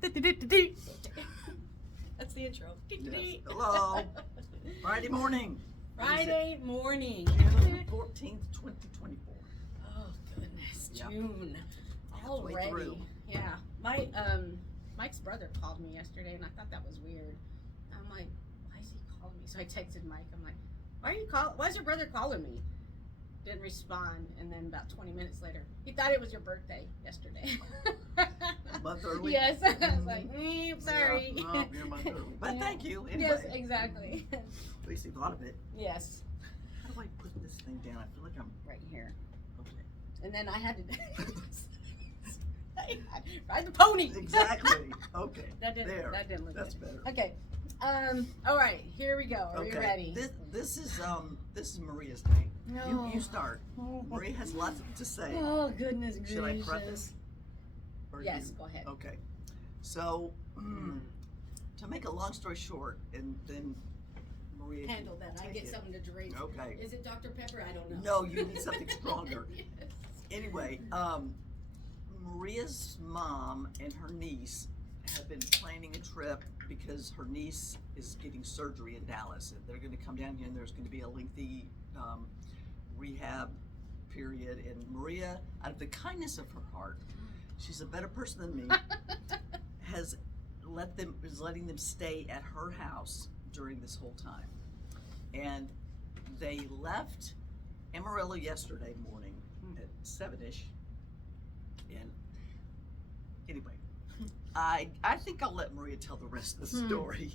That's the intro. Yes. Hello. Friday morning. Friday morning. June 14th, 2024. Oh goodness, Yep. June Halfway already. through. Yeah, Mike's brother called me yesterday, and I thought that was weird. I'm like, why is he calling me? So I texted Mike. I'm like, why is your brother calling me? Didn't respond, and then about 20 minutes later, he thought it was your birthday yesterday. A month early? Yes. I was like, sorry. Yeah, no, you're a month early. But Yeah. thank you. Anyway. Yes, exactly. At least he thought of it. Yes, How do I put this thing down? I feel like I'm. right here. Okay. And then I had to ride the pony. Exactly. Okay. That didn't look That's good. better. Okay. All right. Here we go. Are we ready? This is Maria's day. No. You start. Maria has lots to say. Oh goodness gracious. Should I preface? Or Yes. you? Go ahead. Okay. So, to make a long story short, and then Maria can Handle that. I take get it. something to drink. Okay. Is it Dr. Pepper? I don't know. No, you need something stronger. Yes. Anyway, Maria's mom and her niece have been planning a trip because her niece is getting surgery in Dallas, and they're going to come down here, and there's going to be a lengthy rehab period. And Maria, out of the kindness of her heart, she's a better person than me, is letting them stay at her house during this whole time. And they left Amarillo yesterday morning at 7-ish. And anyway, I think I'll let Maria tell the rest of the story.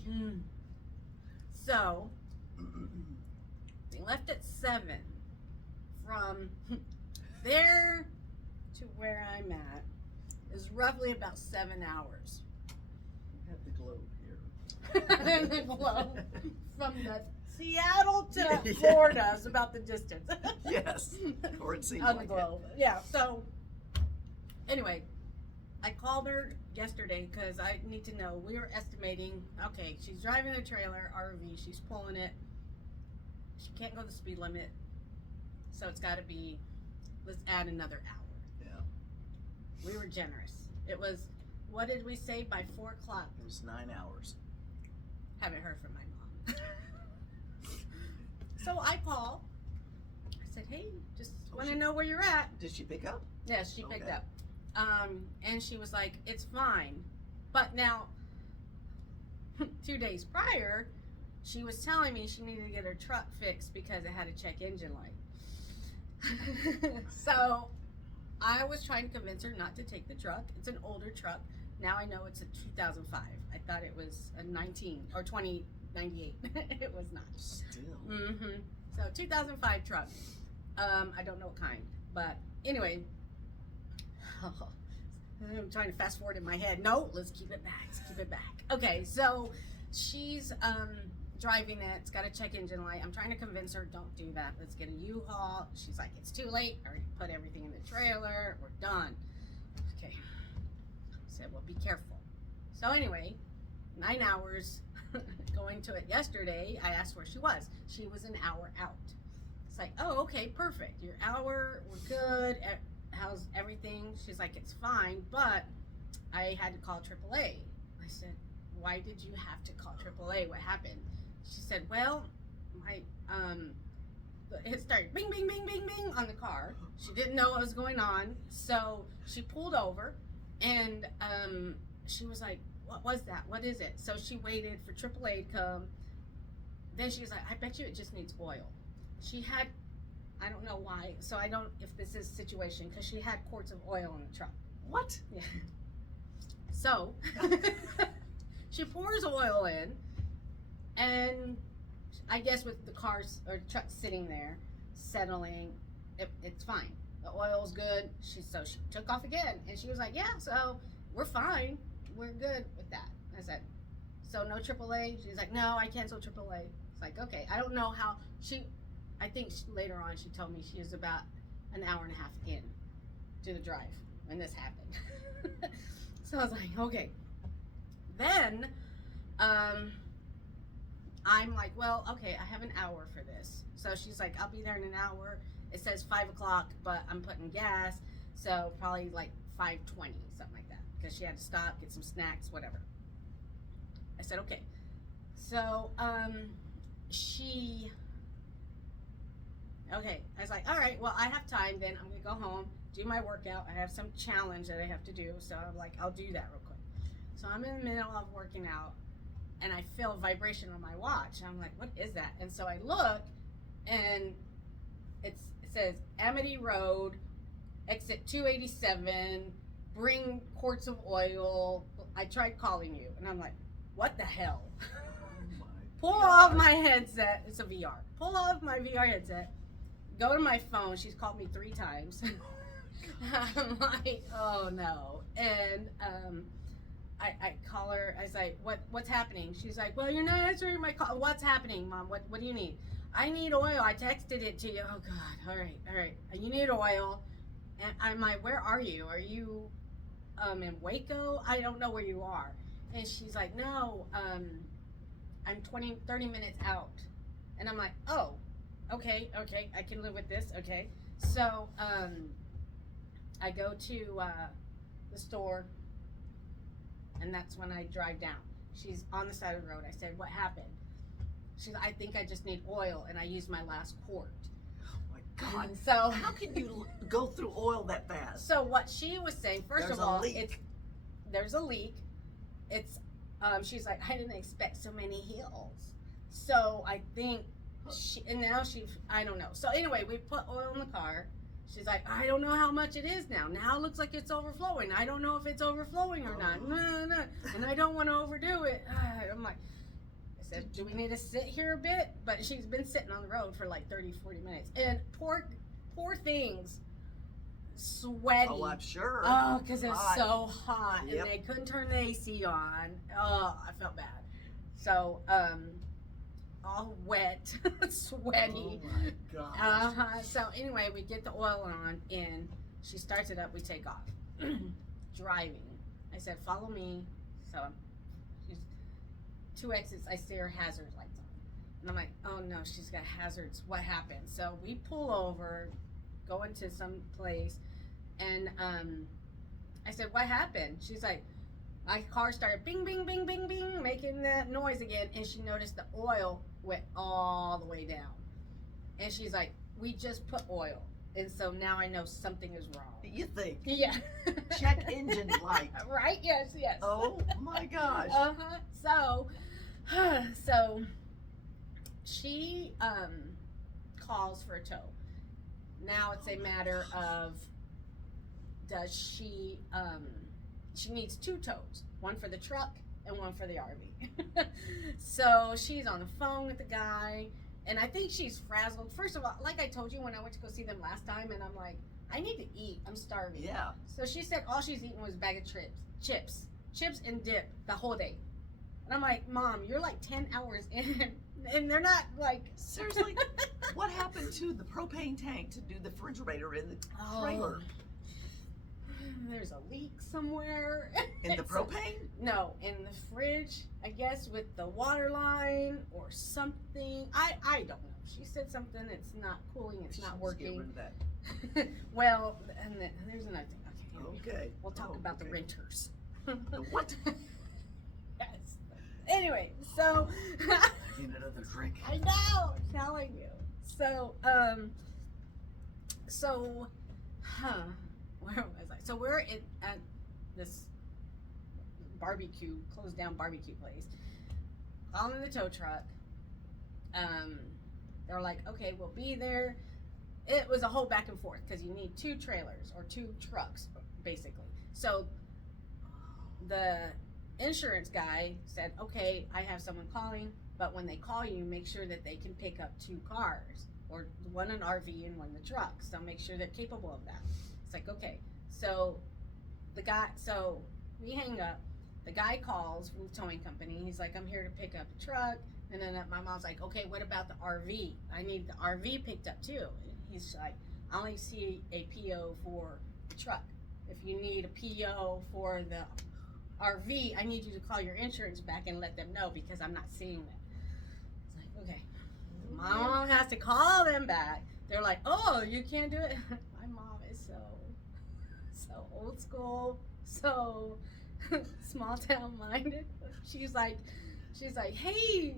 So, they left at 7. From there to where I'm at is roughly about 7 hours. I have the globe here. The globe. From the Seattle to Florida is about the distance. Yes, or it seems On like the globe. Yeah, so anyway, I called her yesterday because I need to know. We were estimating, okay, she's driving a trailer, RV, she's pulling it. She can't go the speed limit. So it's got to be, let's add another hour. Yeah. We were generous. It was, what did we say, by 4 o'clock? It was 9 hours. Haven't heard from my mom. So I call. I said, hey, just want to know where you're at. Did she pick up? Yes, she picked Okay. up. And she was like, it's fine. But now, 2 days prior, she was telling me she needed to get her truck fixed because it had a check engine light. So I was trying to convince her not to take the truck. It's an older truck. Now I know it's a 2005. I thought it was a 2098. It was not. Still. So 2005 truck. I don't know what kind, but anyway. I'm trying to fast forward in my head. No, let's keep it back. Let's keep it back. Okay, so she's driving it. It's got a check engine light. I'm trying to convince her, don't do that. Let's get a U-Haul. She's like, it's too late. I already put everything in the trailer. We're done. Okay. I said, well, be careful. So anyway, 9 hours going to it yesterday. I asked where she was. She was an hour out. It's like, oh, okay, perfect. Your hour, we're good. How's everything? She's like, it's fine, but I had to call AAA. I said, why did you have to call AAA? What happened? She said, well, it started bing, bing, bing, bing, bing on the car. She didn't know what was going on, so she pulled over, and she was like, what was that? What is it? So she waited for AAA to come. Then she's like, I bet you it just needs oil. She had, I don't know why, so I don't, if this is situation, because she had quarts of oil in the truck. What? Yeah. So, she pours oil in, and I guess with the cars or truck sitting there, settling, it's fine. The oil's good. She took off again, and she was like, yeah, so we're fine. We're good with that. I said, so no AAA? She's like, no, I canceled AAA. It's like, okay, I don't know how I think later on she told me she was about an hour and a half in to the drive when this happened. So I was like, okay. Then I'm like, well, okay, I have an hour for this. So she's like, I'll be there in an hour. It says 5 o'clock, but I'm putting gas, so probably like 5:20, something like that. because she had to stop, get some snacks, whatever. I said, okay. So, okay. I was like, all right, well, I have time then. I'm going to go home, do my workout. I have some challenge that I have to do. So I'm like, I'll do that real quick. So I'm in the middle of working out and I feel vibration on my watch. And I'm like, what is that? And so I look and it says Amity Road, exit 287, bring quarts of oil. I tried calling you. And I'm like, what the hell? Pull off my headset. It's a VR. Pull off my VR headset. Go to my phone. She's called me 3 times. I'm like, oh no. And I call her. I was like, what's happening? She's like, well, you're not answering my call. What's happening, Mom? What do you need? I need oil. I texted it to you. Oh God. All right. You need oil. And I'm like, where are you? Are you in Waco? I don't know where you are. And she's like, no, I'm 30 minutes out. And I'm like, oh, okay, I can live with this, okay. So, I go to the store, and that's when I drive down. She's on the side of the road. I said, what happened? She's like, I think I just need oil, and I used my last quart. Oh my God. And so, how can you go through oil that fast? So what she was saying, first There's of all, a leak. There's a leak. It's she's like, I didn't expect so many hills. So I think I don't know. So anyway, we put oil in the car. She's like, I don't know how much it is now. Now it looks like it's overflowing. I don't know if it's overflowing or not. No. And I don't want to overdo it. I'm like, I said, do we need to sit here a bit? But she's been sitting on the road for like 30, 40 minutes. And poor things, sweaty. Oh, I'm sure. Oh, because it's so hot. Yep. And they couldn't turn the AC on. Oh, I felt bad. So, all wet, sweaty. Oh my gosh. So anyway, we get the oil on and she starts it up, we take off. Driving. I said, follow me. So she's 2 exits, I see her hazard lights on. And I'm like, oh no, she's got hazards. What happened? So we pull over, go into some place, and I said, what happened? She's like, my car started bing, bing, bing, bing, bing, making that noise again, and she noticed the oil went all the way down. And she's like, we just put oil, and so now I know something is wrong. You think? Yeah. Check engine light. Right? Yes. Oh my gosh. So she calls for a tow. Now it's a matter of, does she needs 2 tows, one for the truck and one for the RV. So she's on the phone with the guy, and I think she's frazzled. First of all, like I told you when I went to go see them last time, and I'm like, I need to eat, I'm starving. Yeah. So she said all she's eaten was a bag of chips and dip the whole day. And I'm like, Mom, you're like 10 hours in, and they're not like... Seriously, what happened to the propane tank to do the refrigerator in the trailer? There's a leak somewhere. In the propane? No, in the fridge, I guess, with the water line or something. I don't know. She said something, it's not cooling, it's not working. Get rid of that. Well, and then there's another thing. Okay. We'll talk about the renters. The what? Yes. Anyway, so... I need another drink. I know, I'm telling you. So, where was I? So we're at this closed down barbecue place. Calling the tow truck. They're like, okay, we'll be there. It was a whole back and forth because you need 2 trailers or 2 trucks, basically. So the insurance guy said, okay, I have someone calling, but when they call you, make sure that they can pick up 2 cars, or one an RV and one the truck. So make sure they're capable of that. It's like, okay. So we hang up. The guy calls from the towing company. He's like, I'm here to pick up a truck. And then my mom's like, okay, what about the RV? I need the RV picked up too. And he's like, I only see a PO for the truck. If you need a PO for the RV, I need you to call your insurance back and let them know because I'm not seeing them. It's like, okay. My mom has to call them back. They're like, oh, you can't do it. My mom is so old school. So small town minded. She's like, hey,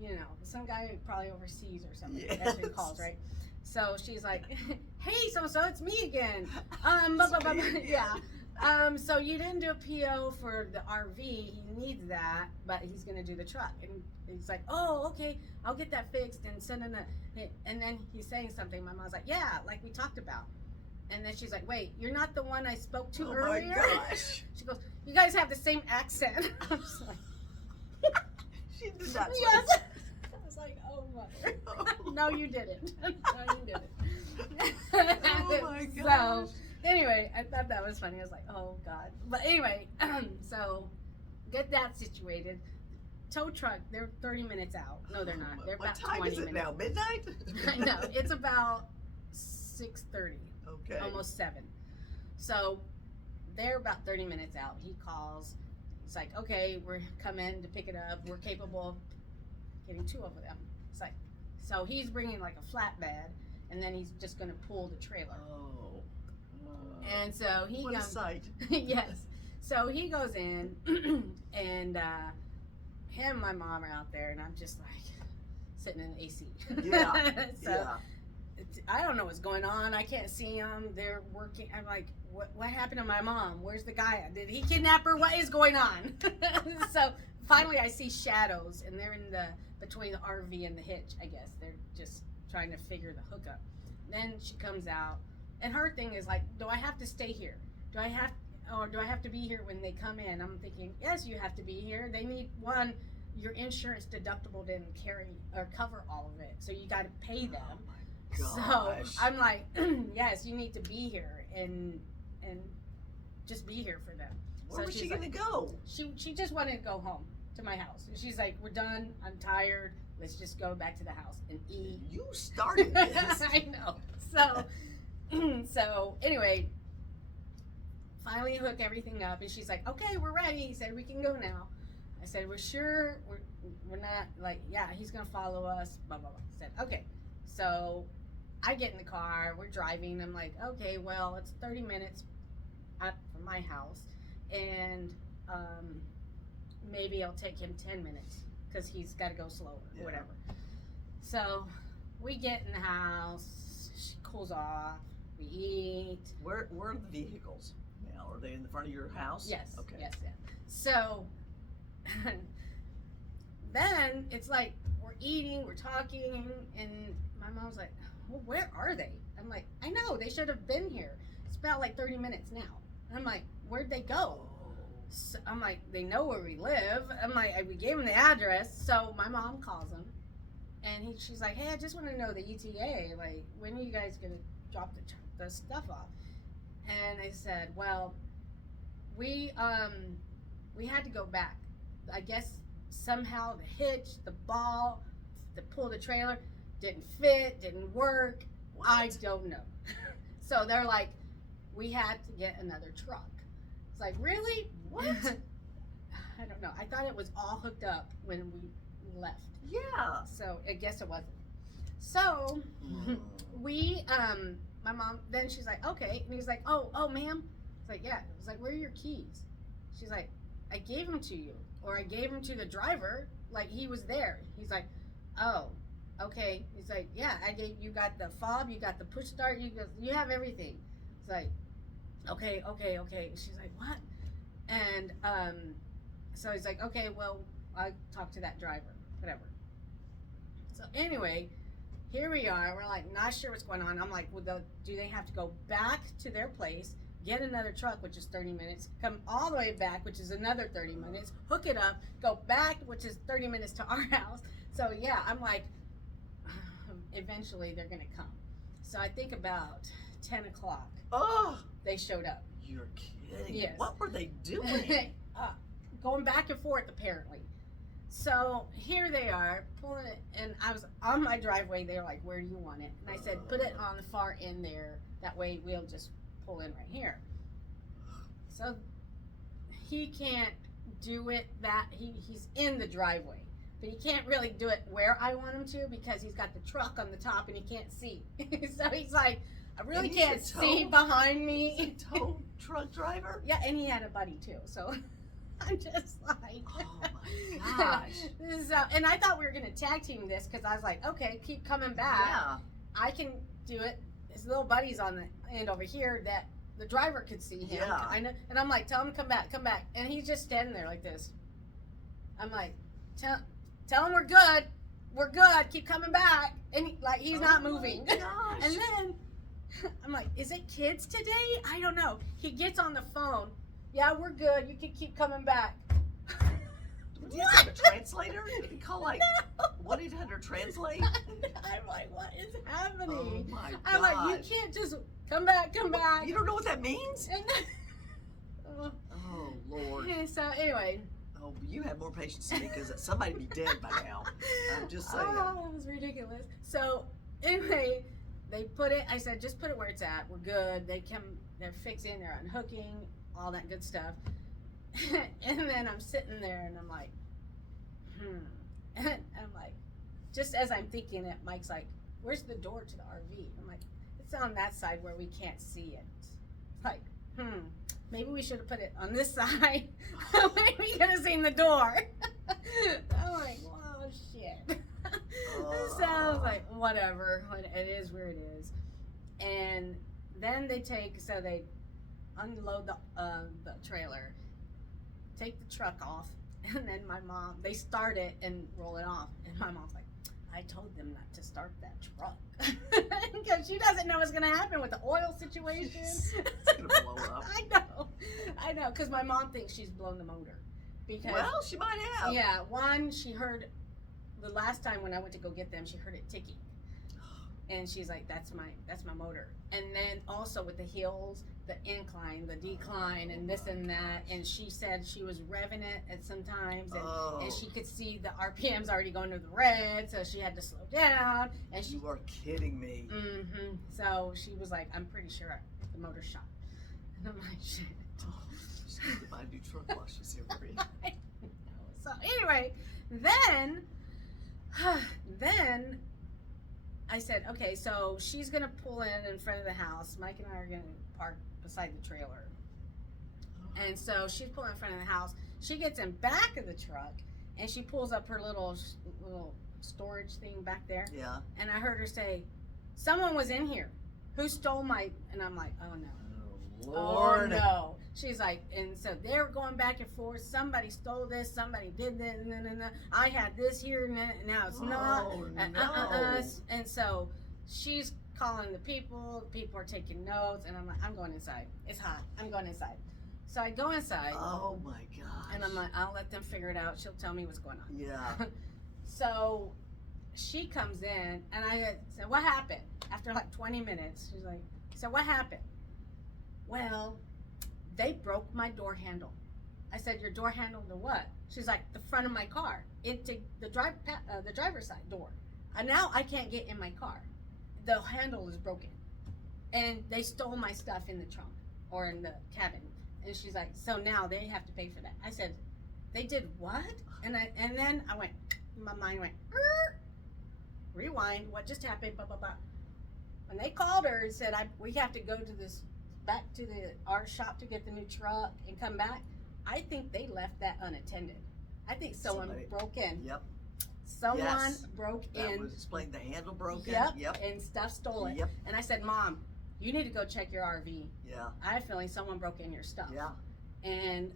you know, some guy probably overseas or something. That's who calls, right? So she's like, hey, so it's me again. Yeah. So you didn't do a PO for the RV. He needs that, but he's gonna do the truck. And he's like, oh, okay, I'll get that fixed and send in a. And then he's saying something. My mom's like, yeah, like we talked about. And then she's like, wait, you're not the one I spoke to earlier? Oh my gosh. She goes, you guys have the same accent. I was like, She did not. yes. I was like, oh mother. Oh. No, you didn't. No, you didn't. Oh my gosh. So, anyway, I thought that was funny. I was like, oh God. But anyway, so get that situated. Tow truck, they're 30 minutes out. No, they're not. They're about 20 minutes. What time is it now? Midnight? I know. It's about 6:30. Okay. Almost 7. So they're about 30 minutes out. He calls. It's like, okay, we're coming to pick it up. We're capable of getting 2 of them. It's like, so he's bringing like a flatbed, and then he's just going to pull the trailer. Oh. And so he What a goes. sight. Yes. So he goes in, and him and my mom are out there, and I'm just like sitting in the AC. Yeah. So Yeah. I don't know what's going on. I can't see them. They're working. I'm like, what happened to my mom? Where's the guy? Did he kidnap her? What is going on? So finally I see shadows, and they're in the between the RV and the hitch, I guess. They're just trying to figure the hookup. Then she comes out, and her thing is like, do I have to stay here? Do I have to be here when they come in? I'm thinking, yes, you have to be here. They need your insurance deductible didn't carry or cover all of it, so you got to pay them. Oh my So gosh. I'm like, yes, you need to be here and just be here for them. Where So was she she's gonna like, go? She just wanted to go home to my house. And she's like, we're done. I'm tired. Let's just go back to the house and eat. You started this. I know. So so anyway, finally hook everything up, and she's like, okay, we're ready. He said we can go now. I said, we're sure. We're not like, yeah, he's gonna follow us. Blah blah blah. I said, okay. So I get in the car, we're driving. I'm like, okay, well, it's 30 minutes up from my house, and maybe it'll take him 10 minutes because he's got to go slower or whatever. So we get in the house, she cools off, we eat. Where are the vehicles now? Are they in the front of your house? Yes. Okay. Yes. Yeah. So then it's like we're eating, we're talking, and my mom's like, well, where are they? I'm like, I know, they should have been here. It's about like 30 minutes now. And I'm like, where'd they go? So I'm like, they know where we live. I'm like, we gave them the address. So my mom calls them, and she's like, hey, I just want to know the ETA. Like, when are you guys going to drop the stuff off? And I said, well, we had to go back. I guess somehow the hitch, the ball, to pull the trailer didn't fit, didn't work. What? I don't know. So they're like, we had to get another truck. It's like, really? What? I don't know. I thought it was all hooked up when we left. Yeah. So I guess it wasn't. So we, my mom, then she's like, okay. And he's like, oh, ma'am. It's like, yeah. It's like, where are your keys? She's like, I gave them to you. Or I gave them to the driver. Like, he was there. He's like, oh, okay. He's like, yeah, you got the fob, you got the push start, you have everything. It's like, okay. She's like, what? And so he's like, okay, well, I'll talk to that driver, whatever. So anyway, here we are. We're like, not sure what's going on. I'm like, well, do they have to go back to their place, get another truck, which is 30 minutes, come all the way back, which is another 30 minutes, hook it up, go back, which is 30 minutes to our house. So yeah, I'm like, eventually they're gonna come. So I think about 10 o'clock, Oh, they showed up. you're kidding. Yes. What were they doing? Going back and forth apparently. So here they are pulling it, and I was on my driveway. They were like, where do you want it? And I said, put it on the far end there. That way we'll just pull in right here. So he can't do it he's in the driveway, but he can't really do it where I want him to because he's got the truck on the top and he can't see. So he's like, I really And he's can't a see tow- behind He's me. a tow truck driver. Yeah, and he had a buddy too. So I'm just like, Oh my gosh. So, and I thought we were gonna tag team this because I was like, okay, keep coming back. Yeah. I can do it. His little buddy's on the end over here that the driver could see him. Yeah. I know, and I'm like, tell him to come back, come back. And he's just standing there like this. I'm like, tell him we're good. We're good. Keep coming back. And he's not moving. My gosh. And then I'm like, is it kids today? I don't know. He gets on the phone. Yeah, we're good. You can keep coming back. Do you have a translator? Did he call like No. 1-800-TRANSLATE? I'm like, what is happening? Oh my I'm like, you gosh. can't just come back. You don't know what that means? And Oh Lord. so anyway. Oh, you have more patience than me because somebody'd be dead by now. I'm just saying. Oh, it was ridiculous. So anyway, they put it. I said, just put it where it's at. We're good. They're fixing. They're unhooking. All that good stuff. And then I'm sitting there and I'm like, And I'm like, just as I'm thinking it, Mike's like, where's the door to the RV? I'm like, it's on that side where we can't see it. Like, maybe we should have put it on this side. Maybe we could have seen the door. I'm like, oh shit. So I was like, whatever. It is where it is. And then they unload the trailer, take the truck off, and then they start it and roll it off. And my mom's like, I told them not to start that truck. Because she doesn't know what's going to happen with the oil situation. It's going to blow up. I know, because my mom thinks she's blown the motor. Because, Well, she might have. yeah, she heard, the last time when I went to go get them, she heard it ticking. And she's like, that's my motor. And then also with the hills, the incline, the decline, and this and that. And she said she was revving it at some times, and she could see the RPMs already going to the red, so she had to slow down. And You are kidding me. Mm-hmm. So she was like, I'm pretty sure the motor shot. And I'm like, shit. Oh, she's going to buy a new truck while she's here. I know. So anyway, then I said, okay, so she's going to pull in front of the house. Mike and I are going to park beside the trailer. And so she's pulling in front of the house. She gets in back of the truck, and she pulls up her little storage thing back there. Yeah. And I heard her say, someone was in here. Who stole my... And I'm like, oh, no. Oh, Lord. Oh, no. She's like, and so they were going back and forth. Somebody stole this. Somebody did this. And I had this here, and now it's not. Oh, no. And so she's calling the people. The people are taking notes. And I'm like, I'm going inside. It's hot. I'm going inside. So I go inside. Oh, my gosh. And I'm like, I'll let them figure it out. She'll tell me what's going on. Yeah. So she comes in, and I said, what happened? After like 20 minutes, she's like, so what happened? Well, they broke my door handle. I said, your door handle to what? She's like, the front of my car, into the driver's side door. And now I can't get in my car. The handle is broken. And they stole my stuff in the trunk or in the cabin. And she's like, so now they have to pay for that. I said, they did what? And then I went, my mind went, rewind, what just happened, blah, blah, blah. When they called her and said, we have to go to back to our shop to get the new truck and come back, I think they left that unattended. I think someone broke in. Yep. Someone broke in. That was explained. The handle broken. Yep. And stuff stolen. Yep. And I said, Mom, you need to go check your RV. Yeah. I have a feeling someone broke in your stuff. Yeah. And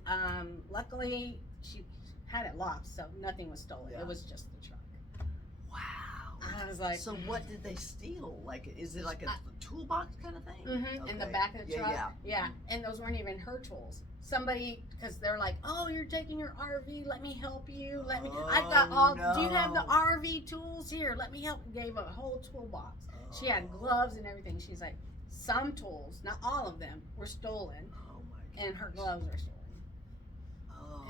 luckily, she had it locked, so nothing was stolen. Yeah. It was just the truck. Wow. I was like, So what did they steal? Like, is it like a toolbox kind of thing? mm-hmm, in the Okay. back of the truck. Yeah. Yeah, and those weren't even her tools. Somebody, because they're like, oh, you're taking your RV. Let me help you. I've got all. no. Do you have the RV tools here? Let me help. Gave a whole toolbox. She had gloves and everything. She's like, some tools, not all of them, were stolen, Oh my god. and her gloves are stolen. Oh.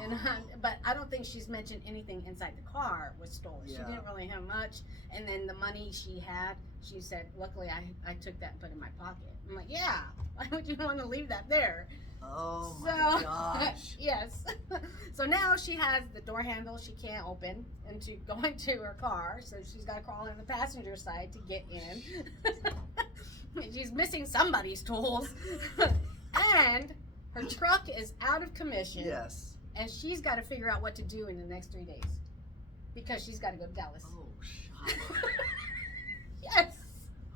But I don't think she's mentioned anything inside the car was stolen. She Yeah. didn't really have much. And then the money she had, she said, luckily I took that and put it in my pocket. I'm like, yeah, why would you want to leave that there? Oh my gosh. Yes. So now she has the door handle she can't open and to go into her car. So she's got to crawl in the passenger side to get in. She's missing somebody's tools. And her truck is out of commission. Yes. And she's got to figure out what to do in the next 3 days. Because she's got to go to Dallas. Oh, shut up. Yes.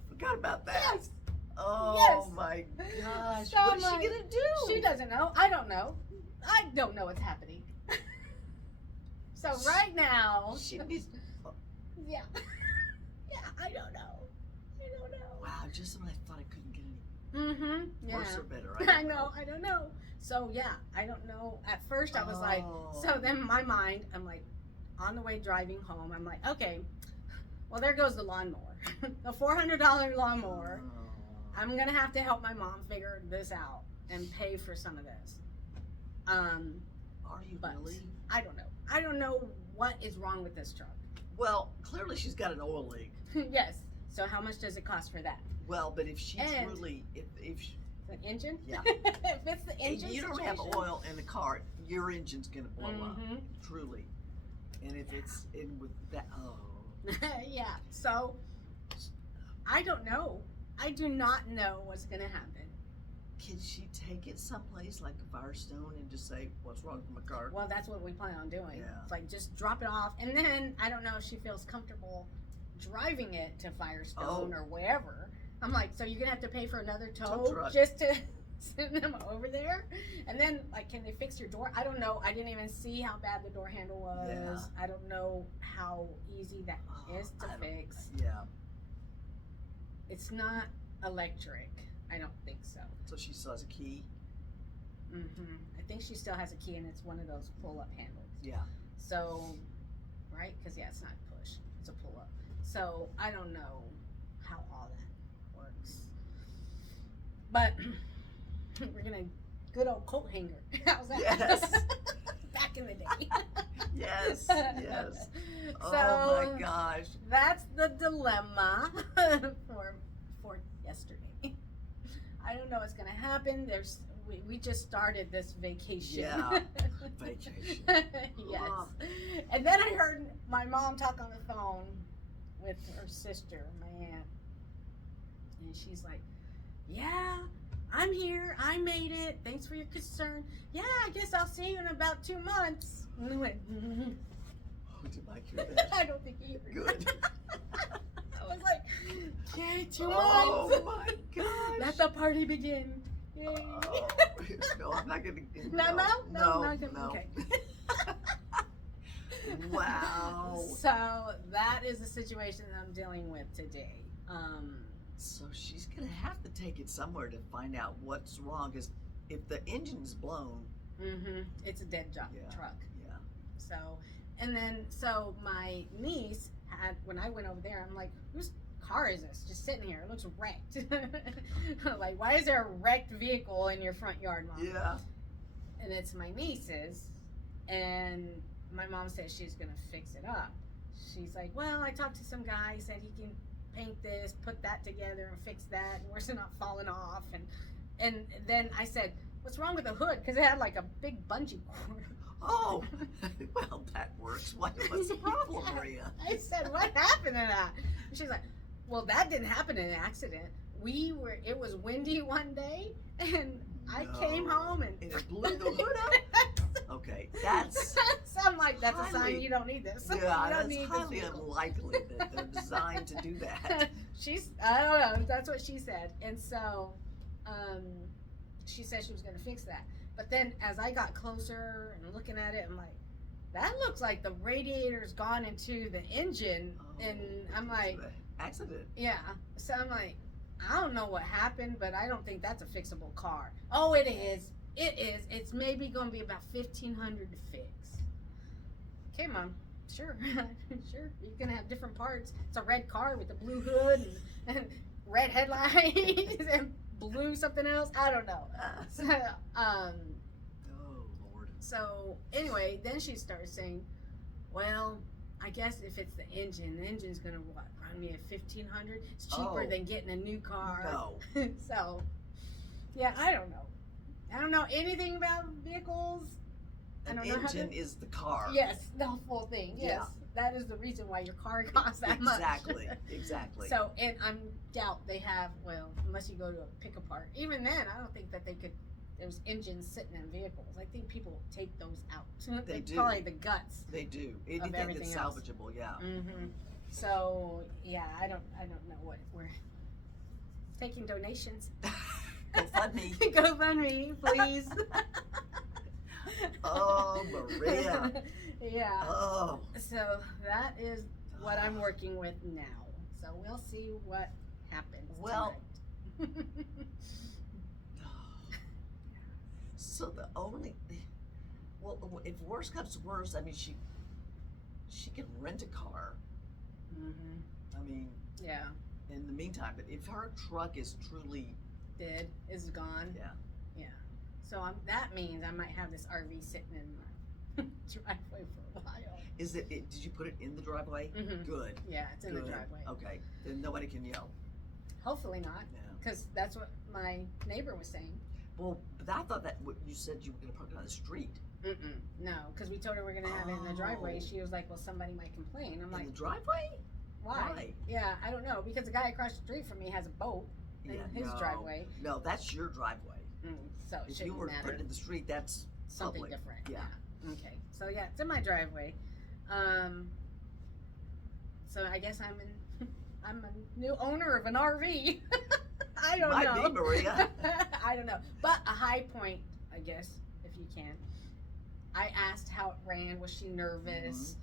Forgot about that. Yes. Oh, Yes. my gosh. So What I'm is she like, going to do? She doesn't know. I don't know. I don't know what's happening. So right now. She needs... Yeah. Yeah, I don't know. I don't know. Wow, just when I thought I couldn't get any Mm-hmm. Yeah. worse or better. I know. I don't know. So yeah, I don't know. At first I was like, so then my mind, I'm like, on the way driving home, I'm like, okay, well there goes the lawnmower. The $400 lawnmower. I'm gonna have to help my mom figure this out and pay for some of this. Are you But really? I don't know. I don't know what is wrong with this truck. Well, clearly she's got an oil leak. Yes. So how much does it cost for that? Well, but if she And- truly, if she, The engine? Yeah. If it's the if engine you don't have situation. oil in the car, your engine's gonna blow up. Mhm. Truly. And if it's in with that, Yeah. So I don't know. I do not know what's gonna happen. can she take it someplace like a Firestone and just say, "What's wrong with my car?" Well, that's what we plan on doing. Yeah. It's like just drop it off, and then I don't know if she feels comfortable driving it to Firestone or wherever. I'm like, so you're gonna have to pay for another Tow tow truck. just to send them over there, and then like, can they fix your door? I don't know. I didn't even see how bad the door handle was. Yeah. I don't know how easy that is to I don't- fix. Yeah. It's not electric. I don't think so. So she still has a key. I think she still has a key, and it's one of those pull-up handles. Yeah. So, right? Because yeah, it's not push; it's a pull-up. So I don't know how all that works, but we're gonna good old coat hanger. How's that? Yes. Back in the day. Yes. Yes. So Oh my gosh. that's the dilemma for yesterday. I don't know what's gonna happen. We just started this vacation. Yeah. Vacation. Yes. Ugh. And then I heard my mom talk on the phone with her sister, my aunt. And she's like, yeah, I'm here. I made it. Thanks for your concern. Yeah, I guess I'll see you in about 2 months. And I went, Oh, did Mike hear that? I don't think he heard Good. I was like, okay, 2 Oh months. my gosh. Let the party begin. Yay. Oh, no, I'm not gonna. No, not gonna. no. Okay. Wow. So that is the situation that I'm dealing with today. So she's gonna have to take it somewhere to find out what's wrong. Because if the engine's blown, It's a dead truck. yeah. So my niece had, when I went over there, I'm like, whose car is this? Just sitting here. It looks wrecked. Like, why is there a wrecked vehicle in your front yard, Mom? Yeah. And it's my niece's. And my mom said she's going to fix it up. She's like, well, I talked to some guy. He said he can paint this, put that together, and fix that. And where's it not falling off? And then I said, what's wrong with the hood? Because it had like a big bungee cord. Oh, well, that works. What's the problem, Maria? I said, what happened to that? She's like, well, that didn't happen in an accident. It was windy one day, and I came home and it blew the hood up? Okay, that's... So I'm like, that's a sign highly- you don't need this. Yeah, You don't that's need this highly vehicle. unlikely that they're designed to do that. I don't know, that's what she said. And so, she said she was gonna fix that. But then as I got closer and looking at it, I'm like, that looks like the radiator's gone into the engine. And I'm like, Accident. yeah. So I'm like, I don't know what happened, but I don't think that's a fixable car. Oh, it is. It is. It's maybe gonna be about $1,500 to fix. Okay, Mom. Sure. Sure. You can have different parts. It's a red car with a blue hood and red headlights and blue something else. I don't know. So, Oh, Lord. so anyway, then she started saying, well, I guess if it's the engine's gonna what, run me at $1,500? It's cheaper Oh. than getting a new car. No. So, yeah, I don't know. I don't know anything about vehicles. I An don't know how to- engine is the car. Yes, the full thing. Yes, Yeah. that is the reason why your car costs that much. Exactly. So, and I'm doubt they have, well, unless you go to a pick apart. Even then, I don't think that they could, there's engines sitting in vehicles. I think people take those out. They do. Probably the guts. They do. Anything that's salvageable, yeah. Mm-hmm. So, yeah, I don't know what we're taking donations. GoFundMe. GoFundMe, please. Oh, Maria. Yeah. Oh. So that is what I'm working with now. So we'll see what happens. Well, tonight. so the only, well, if worse comes to worse, I mean, she can rent a car. Mm-hmm. I mean, Yeah. in the meantime, but if her truck is truly Is gone. Yeah. So that means I might have this RV sitting in my driveway for a while. Is it? Did you put it in the driveway? Mm-hmm. Good. Yeah, it's in the Good. driveway. Okay, then nobody can yell. Hopefully not, Yeah. because that's what my neighbor was saying. Well, but I thought that what you said you were going to park it on the street. No, because we told her we're gonna have it in the driveway. Oh. She was like, "Well, somebody might complain." I'm In like, the driveway? "Why?" Yeah, I don't know, because the guy across the street from me has a boat in his no. driveway. No, that's your driveway. So it If you shouldn't were to put matter. it in the street, that's Something public. different. Yeah. Okay. So yeah, it's in my driveway. So I guess I'm a new owner of an RV. I don't Might know. be, Maria. I don't know. But a high point, I guess, if you can. I asked how it ran. Was she nervous?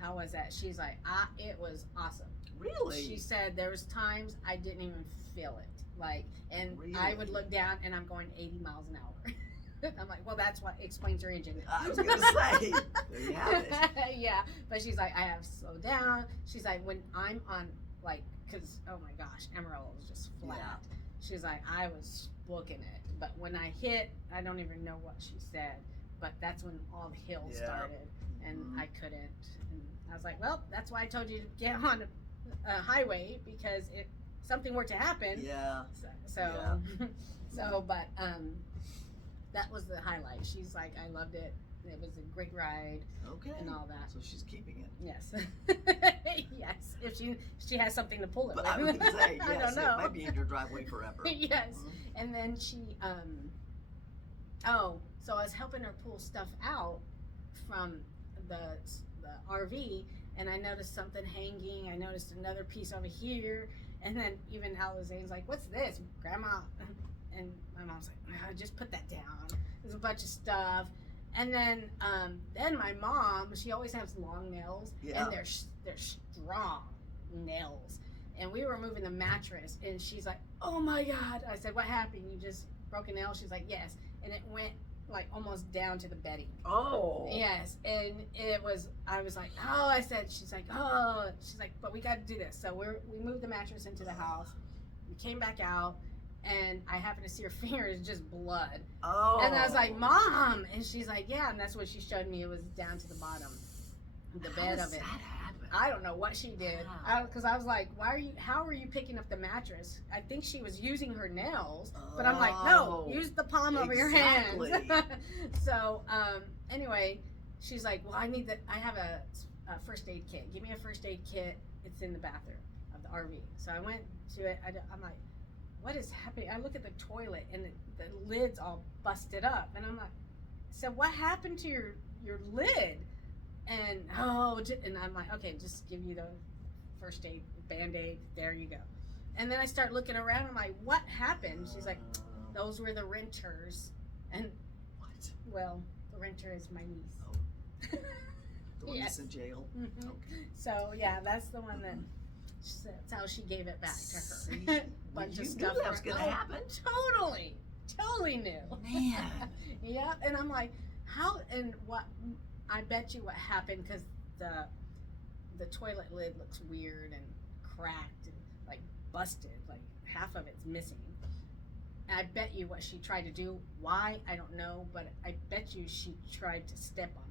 How was that? She's like, it was awesome. Really? She said there was times I didn't even feel it. Like, and I would Really? look down and I'm going 80 miles an hour. I'm like, well, that's what explains your engine. I was going to say, there you have it. Yeah, but she's like, I have to slow down. She's like, when I'm on, like, because, oh my gosh, Emerald was just flat. Yeah. She's like, I was booking it. But when I hit, I don't even know what she said, but that's when all the hills Yeah. started, and Mhm. I couldn't. And I was like, well, that's why I told you to get on a highway, because if something were to happen. Yeah. So, but that was the highlight. She's like, I loved it. It was a great ride Okay. and all that. So she's keeping it. Yes. Yes. If she has something to pull it But with. I was going to say, yes, I don't know. it might be in your driveway forever. Yes. Mhm. And then she, so I was helping her pull stuff out from the RV, and I noticed something hanging. I noticed another piece over here, and then even Alizane's like, "What's this, Grandma?" And my mom's like, "Just put that down." There's a bunch of stuff, and then my mom, she always has long nails, Yeah. and they're strong nails. And we were moving the mattress, and she's like, "Oh my God!" I said, "What happened? You just broke a nail?" She's like, "Yes," and it went like almost down to the bedding. Oh. Yes, and I was like, "Oh," I said. She's like, "Oh," she's like, "But we got to do this." So we moved the mattress into the house. We came back out, and I happened to see her finger is just blood. Oh. And I was like, "Mom," and she's like, "Yeah," and that's what she showed me. It was down to the bottom, the bed How of does it. that happen? I don't know what she did, Wow. because I was like, how are you picking up the mattress? I think she was using her nails, but I'm like, no, use the palm of your hand. Exactly. So anyway, she's like, well, I have a first aid kit. Give me a first aid kit. It's in the bathroom of the RV. So I went to it. I'm like, what is happening? I look at the toilet, and the lid's all busted up, and I'm like, so what happened to your lid? And and I'm like, okay, just give you the first aid Band-Aid. There you go. And then I start looking around. I'm like, what happened? She's like, those were the renters. And What? well, the renter is my niece. Oh. The one Yes. that's in jail? Mhm. Okay. So yeah, that's the one that's how she gave it back to her. See? Bunch You of knew stuff. that was going to happen. Totally knew. Man. Yeah, and I'm like, how and what? I bet you what happened, because the toilet lid looks weird and cracked and like busted, like half of it's missing. And I bet you what she tried to do. Why? I don't know, but I bet you she tried to step on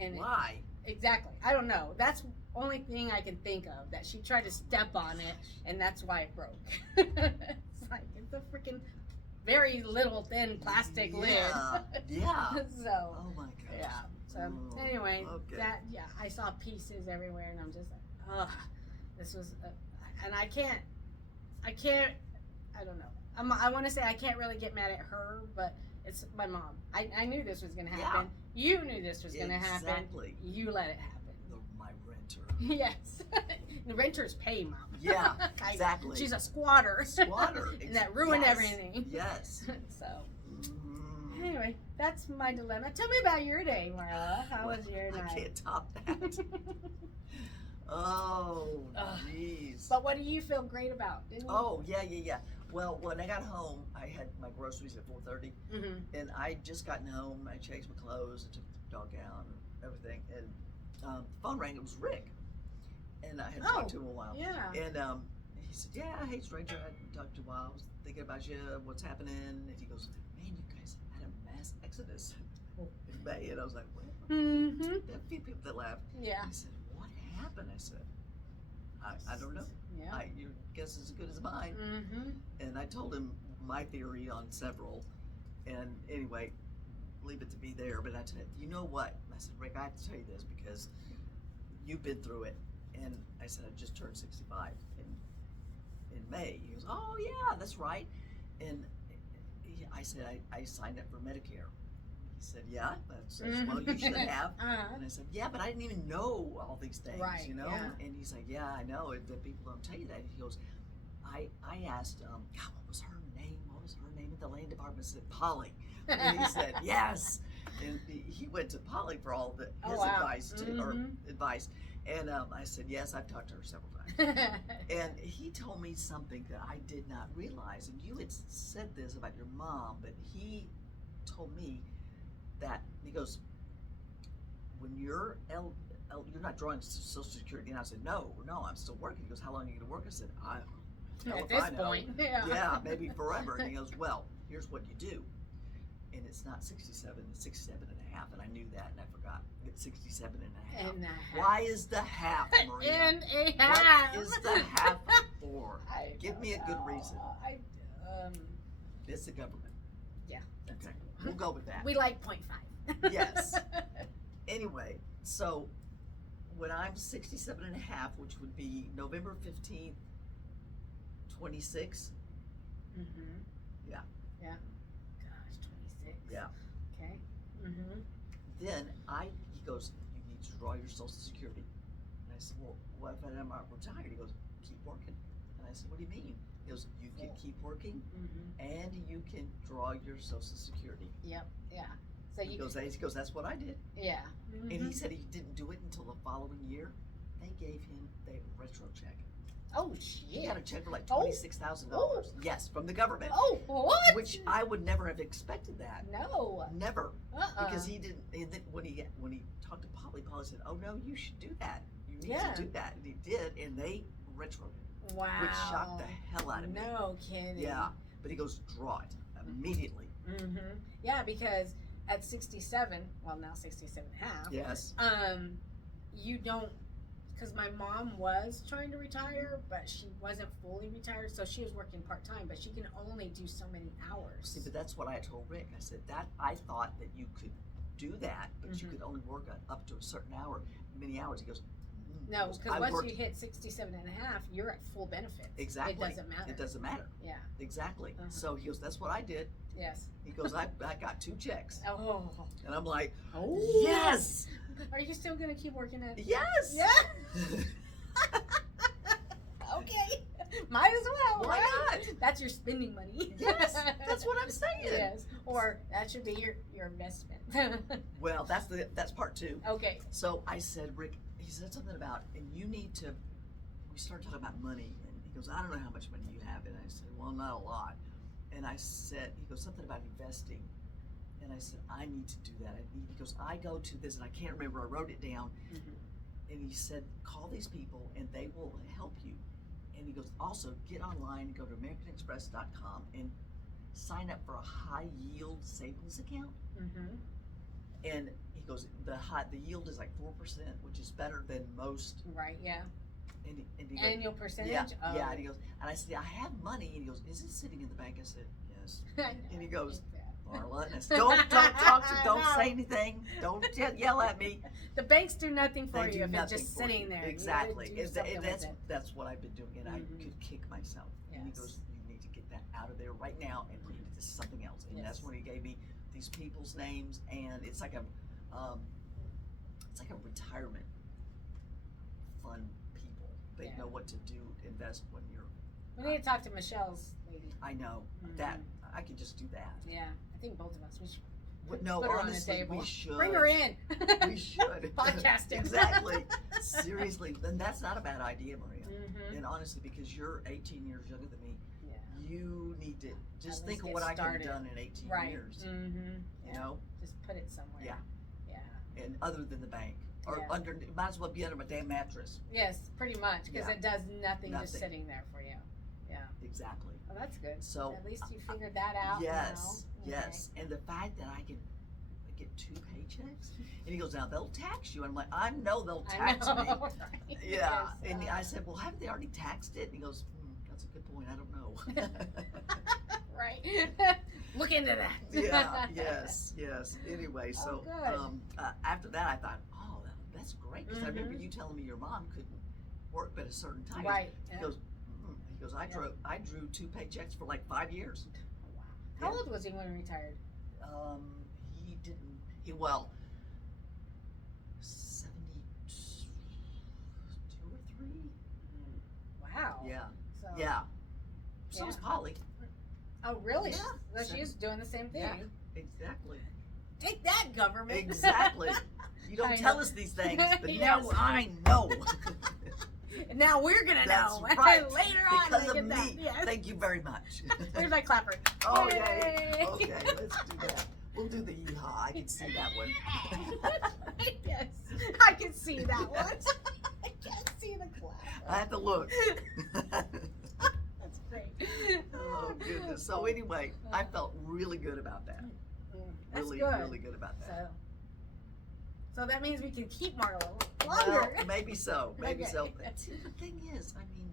it. And Why? exactly, I don't know. That's the only thing I can think of, that she tried to step on it, and that's why it broke. It's like, it's a freaking very little thin plastic lid. Yeah. So Oh my gosh. yeah. So So anyway, okay. I saw pieces everywhere, and I'm just like, ugh, this was, and I can't, I don't know. I want to say I can't really get mad at her, but it's my mom. I knew this was gonna happen. You knew this was gonna happen. Exactly. You let it happen. My renter. Yes. The renters pay, Mom. Yeah, exactly. She's a squatter. Squatter. And that ruined Yes. everything. Yes. So, anyway, that's my dilemma. Tell me about your day, Marla. How was your night? I can't top that. Oh, jeez. But what do you feel great about? Didn't you? Oh, yeah. Well, when I got home, I had my groceries at 4:30, and I just gotten home. I changed my clothes, I took the dog out, and everything, and the phone rang. It was Rick, and I had talked to him a while. Yeah. And he said, "Yeah, hey stranger, I hadn't talked to you in a while. I was thinking about you. What's happening?" And he goes, "Man, you guys had a mass exodus in May." And I was like, "What?" There are a few people that laughed. Yeah. He said, "What happened?" I said, I don't know. Yeah. Your guess is as good as mine." And I told him my theory on several. And anyway, leave it to be there. But I said, "You know what?" I said, "Rick, I have to tell you this because you've been through it." And I said, "I just turned 65 in May." He goes, "Oh yeah, that's right." And I said, I signed up for Medicare." He said, "Yeah, that's well, you should have." And I said, "Yeah, but I didn't even know all these things, Right, you know?" yeah. And he's like, "Yeah, I know. The people don't tell you that." He goes, I asked, God, what was her name? What was her name at the land department?" I said, "Polly." And he said, "Yes." And he went to Polly for all his advice, too, or advice. And I said, "Yes, I've talked to her several times." And he told me something that I did not realize. And you had said this about your mom, but he told me that, he goes, "When you're you're not drawing Social Security." And I said, no, I'm still working." He goes, "How long are you going to work?" I said, "I don't know At if this I know." point, yeah. Yeah, maybe forever. And he goes, "Well, here's what you do." And it's not 67, it's 67 and a half. And I knew that, and I forgot. It's 67 and a half. And a half. Why is the half, Maria? And a half. What is the half for? Give me a good reason. It's the government. Yeah. Okay, we'll go with that. We like 0.5. Yes. Anyway, so when I'm 67 and a half, which would be November 15th, 26. Yeah. Yeah. Gosh, 26. Yeah. Okay. Then he goes, "You need to draw your Social Security." And I said, "Well, what if I'm not retired?" He goes, "Keep working." And I said, "What do you mean?" He goes, "You can keep working, and you can draw your Social Security." Yep. Yeah. So he goes, "That's what I did." Yeah. And he said he didn't do it until the following year. They gave him the retro check. Oh shit! He got a check for like $26,000. Yes, from the government. Oh, what? Which I would never have expected that. No. Never. Because he didn't. And then when he talked to Polly said, "Oh no, you should do that. You need to do that." And he did, and they retro. Wow. Which shocked the hell out of me. No kidding. Yeah, but he goes, "Draw it immediately." Yeah, because at 67, well now 67 and a half. Yes. You don't. Because my mom was trying to retire, but she wasn't fully retired, so she was working part-time, but she can only do so many hours. See, but that's what I told Rick. I said, that I thought that you could do that, but you could only work up to a certain many hours. He goes, no, because once you hit 67 and a half, you're at full benefits. Exactly. It doesn't matter. It doesn't matter. Yeah. Exactly. So he goes, "That's what I did." Yes. He goes, I got 2 checks. Oh. And I'm like, oh. Yes. Are you still going to keep working at it? Yes. Yeah. Okay. Might as well. Why right? not? That's your spending money. Yes. That's what I'm saying. Yes. Or that should be your investment. Well, that's part 2. Okay. So I said, Rick, he said something about, and you need to, we started talking about money, and he goes, "I don't know how much money you have." And I said, "Well, not a lot." And I said, he goes, something about investing. And I said, "I need to do that." He goes, "I go to this," and I can't remember, I wrote it down. And he said, "Call these people and they will help you." And he goes, "Also, get online, go to AmericanExpress.com and sign up for a high yield savings account." And he goes, the yield is like 4%, which is better than most. Right, yeah. And he goes, annual percentage? Yeah, oh. yeah. And he goes, and I said, "I have money." And he goes, "Is it sitting in the bank?" I said, "Yes." And he goes, Marla, don't talk to, don't No. say anything. Don't yell at me. The banks do nothing for They you do if it's nothing just for sitting you. there. Exactly. You gotta do something with it. That's what I've been doing, and I Mhm. could kick myself. And he Yes. goes, "You need to get that out of there right now and put it into something else." And that's Yes. when he gave me these people's names, and it's like a retirement fund people. They Yeah. know what to do, invest when you're. We need to talk to Michelle's lady. I know Mhm. that I could just do that. Yeah, I think both of us. We should No, put her on the honestly, table. we should. Bring her in. We should. Podcasting. Exactly. Seriously. And that's not a bad idea, Maria. Mhm. And honestly, because you're 18 years younger than me, Yeah. you need to just At think least of get what I could have started. done in 18 Right. years. Mm-hmm. You know? Just put it somewhere. Yeah. Yeah. And other than the bank. Or Yeah. under, might as well be under my damn mattress. Yes, pretty much, because Yeah. it does nothing just Nothing. sitting there for you. Yeah. Exactly. Well, that's good. So At least you figured that out. yes, you know? yes. And the fact that I get 2 paychecks, and he goes, "Now they'll tax you." I'm like, "I know they'll Okay. tax I know, me." right? Yeah, Yes, and I said, "Well, haven't they already taxed it?" And he goes, "That's a good point. I don't know." Right. Look into that. Yeah. Yes. Anyway, so good. after that, I thought, "Oh, that's great," because I remember Mhm. you telling me your mom couldn't work but a certain time. Right. He Yeah. goes, I drew 2 paychecks for like 5 years. Wow. How old was he when he retired? He didn't. 72 or 3. Wow. Yeah. So, Yeah. So was Yeah. Polly. Oh, really? Yeah. So she's doing the same thing. Yeah. Exactly. Take that, government. Exactly. You don't I tell know. us these things, but Yes. now I know. And now we're gonna That's know right. later on. Because they of get me. that. Yes. Thank you very much. Here's my clapper. Oh, yay. Yay. Okay, let's do that. We'll do the yeehaw. I can see that one. Yes, I can see that one. I can't see the clapper. I have to look. That's great. Oh, goodness. So anyway, I felt really good about that. That's Really, good. really good about that. So that means we can keep Marlo longer. Well, maybe so. Maybe Okay. so. But see, the thing is, I mean,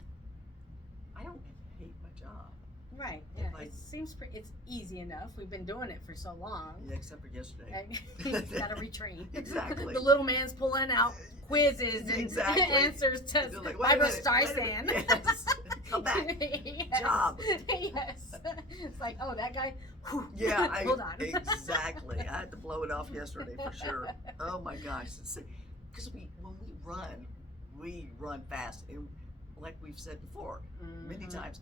I don't hate my job. Right. Yeah. If I- It seems it's easy enough. We've been doing it for so long. Yeah, except for yesterday. He's got to retrain. Exactly. The little man's pulling out quizzes and Exactly. answers to They're like, Barbara wait a minute. Streisand. Yes. Come back. Yes. Job. Yes. It's like, oh, that guy. Whew. Yeah, Hold on. exactly. I had to blow it off yesterday for sure. Oh my gosh. Because when we run fast. And like we've said before, many Mhm. times,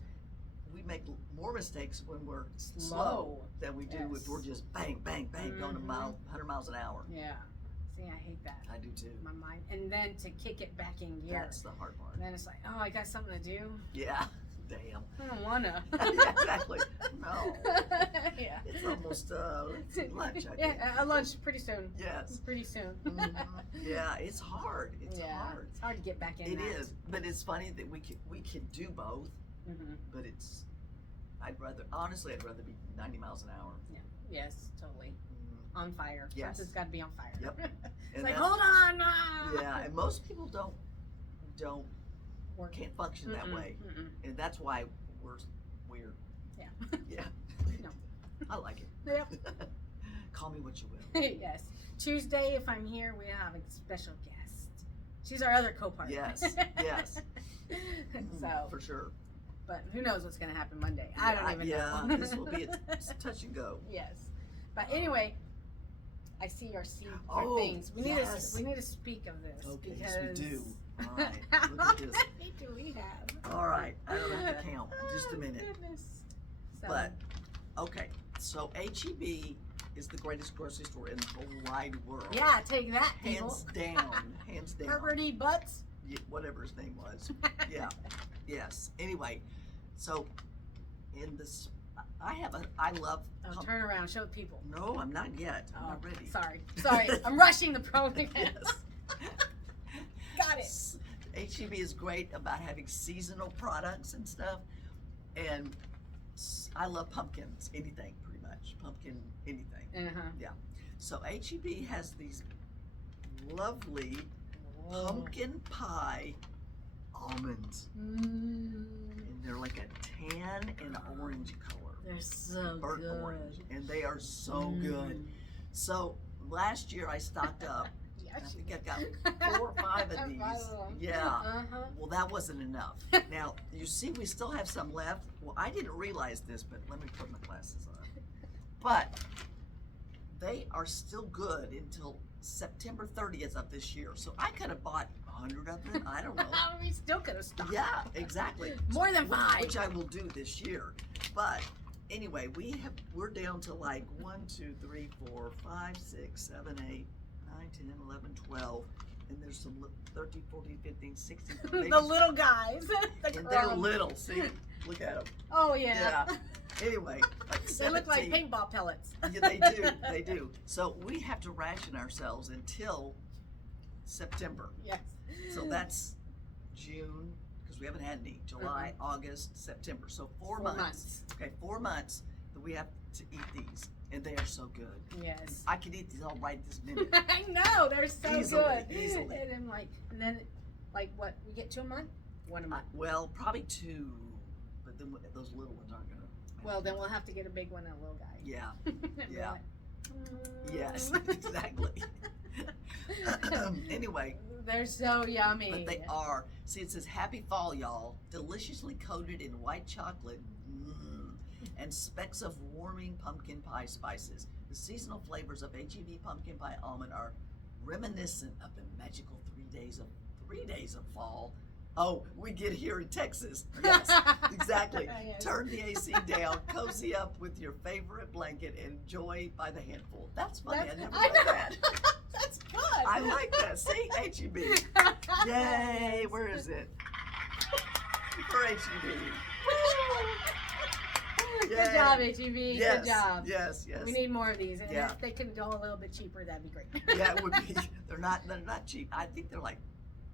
we make more mistakes when we're slow Slow. than we do Yes. if we're just bang, bang, bang, going a Mhm. mile, 100 miles an hour. Yeah. See, I hate that. I do too. My mind. And then to kick it back in gear. That's the hard part. And then it's like, oh, I got something to do. Yeah. Damn. I don't wanna. Yeah, exactly. No. Yeah. It's almost let's see, lunch, I think. Yeah, lunch pretty soon. Yes. Pretty soon. Mhm. Yeah, it's hard. It's Yeah. hard. It's hard to get back in. It that. is, but it's funny that we can do both. Mhm. But I'd rather be 90 miles an hour. Yes, totally. Mhm. On fire. Yes. Something's got to be on fire. Yep. It's And like, that's- hold on. Ah. Yeah, and most people don't Work. can't function that Mm-mm, way, mm-mm. and that's why we're weird. Yeah. Yeah. No. I like it. Yep. Call me what you will. Yes. Tuesday, if I'm here, we have a special guest. She's our other co-partner. Yes, yes. So, For sure. but who knows what's going to happen Monday? I don't even Yeah, know. this will be a touch and go. Yes. But anyway, I see our Oh, things. We yes. need to speak of this. Okay, because yes, we do. All right, how look at this. many do we have? All right, I don't have to count. Just a Oh, minute. goodness. So, But okay, so HEB is the greatest grocery store in the whole wide world. yeah, take that, people. Hands down, hands down. Herbert E. Butts. Yeah, whatever his name was. Yeah, yes. Anyway, so in this, I love. Oh, turn around, show people. No, I'm not yet. I'm Oh, not ready. sorry. I'm rushing the program. Yes. Got it. HEB is great about having seasonal products and stuff, and I love pumpkins, anything pretty much, pumpkin anything. Uh-huh. So HEB has these lovely pumpkin pie almonds, Mm. and they're like a tan and orange color. They're so burnt good. orange, and they are so good. So last year I stocked up. I Yes, think I got 4 or 5 of these. Yeah. Uh-huh. Well, that wasn't enough. Now, you see, we still have some left. Well, I didn't realize this, but let me put my glasses on. But they are still good until September 30th of this year. So I could have bought 100 of them. I don't know. We still could have stopped. Yeah, exactly. More than 5. Which I will do this year. But anyway, we're down to like 1, 2, 3, 4, 5, 6, 7, 8, 9, 10, 11, 12. And there's some 13, 14, 15, 16. Maybe, The little guys. The and they're crumbs. little. See? Look at them. Oh, yeah. Yeah. Anyway, like They look like 17. paintball pellets. Yeah, they do. They do. So we have to ration ourselves until September. Yes. So that's June, because we haven't had any. July, August, September. So 4 months. Okay, 4 months that we have to eat these. And they are so good. Yes. I could eat these all right this minute. I know, they're so Easily, good. easily. And then, what, we get 2 a month? 1 a month. Well, probably 2, but then those little ones aren't going to. Well, then we'll have to get a big one and a little guy. Yeah. And be Yeah. like, Yes, exactly. Anyway. They're so yummy. But they are. See, it says Happy Fall, y'all. Deliciously coated in white chocolate and specks of warming pumpkin pie spices. The seasonal flavors of HEB pumpkin pie almond are reminiscent of the magical 3 days of fall. Oh, we get here in Texas. Yes, exactly. Yes. Turn the AC down, cozy up with your favorite blanket, and enjoy by the handful. That's funny. I never I done know. that. That's good. I like that. See, HEB. Yay! Where is it? For HEB. Good Yay. job, HEB. Yes, Good job. yes, yes. We need more of these, and Yeah. if they can go a little bit cheaper, that'd be great. Yeah, it would be. They're not cheap. I think they're like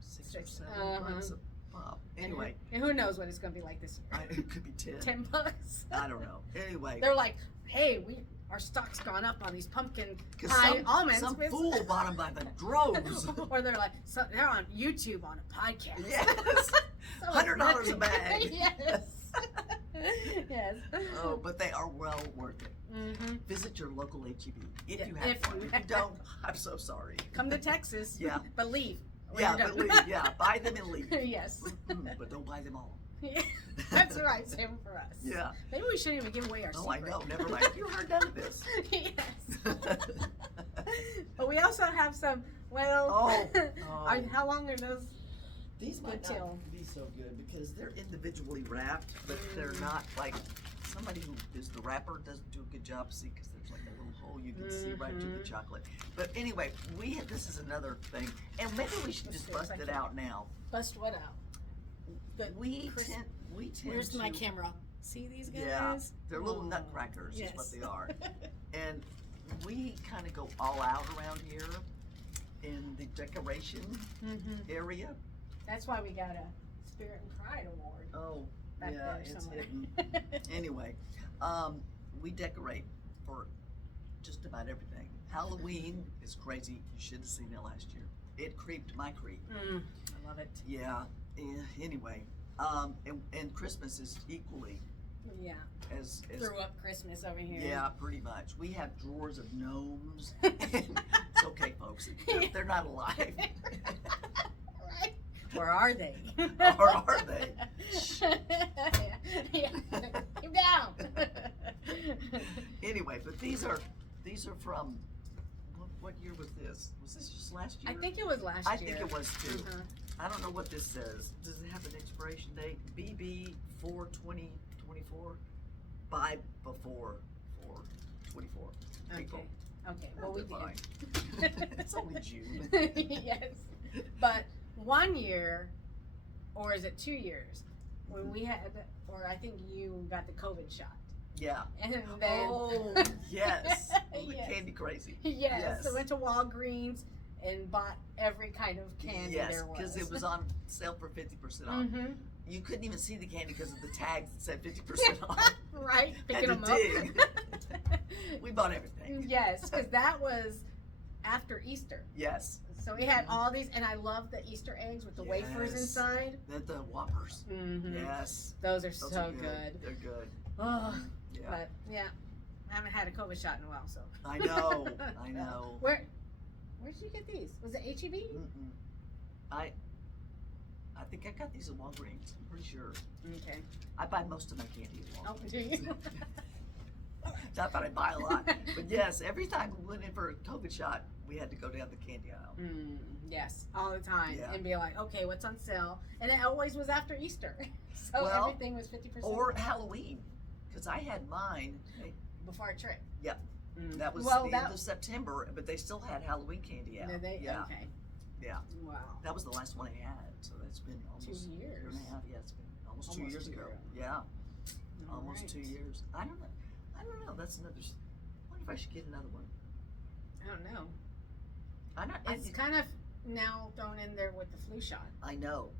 6 or 7 bucks a pop. Anyway, and who knows what it's going to be like this year? it could be 10. $10. I don't know. Anyway, They're like, hey, our stock's gone up on these pumpkin 'cause pie almonds. some with- fool bought them by the droves. Or they're like, they're on YouTube on a podcast. Yes. So $100 a bag. Yes. Yes. Oh, but they are well worth it. Mm-hmm. Visit your local HEB if Yeah, you have if one. you If you don't, I'm so sorry. Come to Texas. Yeah. But leave. when Yeah, you're but done. leave. Yeah, buy them and leave. Yes. But don't buy them all. That's right, same for us. Yeah. Maybe we shouldn't even give away our Oh, I secret. know. Never mind. You heard none of this. Yes. But we also have some, Oh. how long are those? These might Good till. not be so good because they're individually wrapped, but they're not like somebody who is the wrapper doesn't do a good job. See, because there's like a little hole you can see right through the chocolate. But anyway, this is another thing, and maybe we should just bust it out now. Bust what out? We Chris- tend Where's to, my camera? See these guys? Yeah, they're little Oh, nutcrackers is what yes. they are. And we kind of go all out around here in the decoration Mm-hmm. area. That's why we got a Spirit and Pride award Oh, back yeah, there it's somewhere. hidden. Anyway, we decorate for just about everything. Halloween is crazy. You should have seen it last year. It creeped my creep. I love it. Yeah. Anyway, and Christmas is equally Yeah. as Threw up Christmas over here. yeah, pretty much. We have drawers of gnomes. It's okay, folks. They're not alive. Right? Or are they? Or are they? Yeah. Keep down. Anyway, but these are from what year was this? Was this just last year? I think it was last I year. think it was too. Uh-huh. I don't know what this says. Does it have an expiration date? BB 4/20/24. Buy before 4/24. Okay. Okay. Well, we Fine. did. It's only June. Yes. But 1 year, or is it 2 years, when we had, or I think you got the COVID shot. Yeah. And then. Oh, yes. The Yes. candy crazy. Yes. So went to Walgreens and bought every kind of candy Yes, there was. because it was on sale for 50% off. Mm-hmm. You couldn't even see the candy because of the tags that said 50% off. Right. Picking Had them to dig. up. We bought everything. Yes, because that was after Easter. Yes. So we had all these, and I love the Easter eggs with the wafers Yes. inside. The Whoppers. Mm-hmm. Yes. Those are Those so are good. They're good. Oh, Yeah. But yeah, I haven't had a COVID shot in a while, so. I know. I know. Where did you get these? Was it HEB? Mm-mm. I think I got these at Walgreens. I'm pretty sure. Okay. I buy most of my candy at Oh, Walgreens. do you? Not that I buy a lot, but yes, every time we went in for a COVID shot, we had to go down the candy aisle. Yes, all the time, Yeah. and be like, okay, what's on sale? And it always was after Easter, so Well, everything was 50%. Or Halloween, because I had mine. Before our trip. Yeah. That was Well, the end of September, but they still had Halloween candy out. Did they? Yeah. Okay. Yeah. Wow. That was the last one I had, so that's been almost 2 a year and years. a half. Yeah, it's been almost 2 Almost years 2 ago. years. Yeah, All almost right. 2 years. I don't know. That's another. I wonder if I should get another one. I don't know. I It's kind of now thrown in there with the flu shot. I know,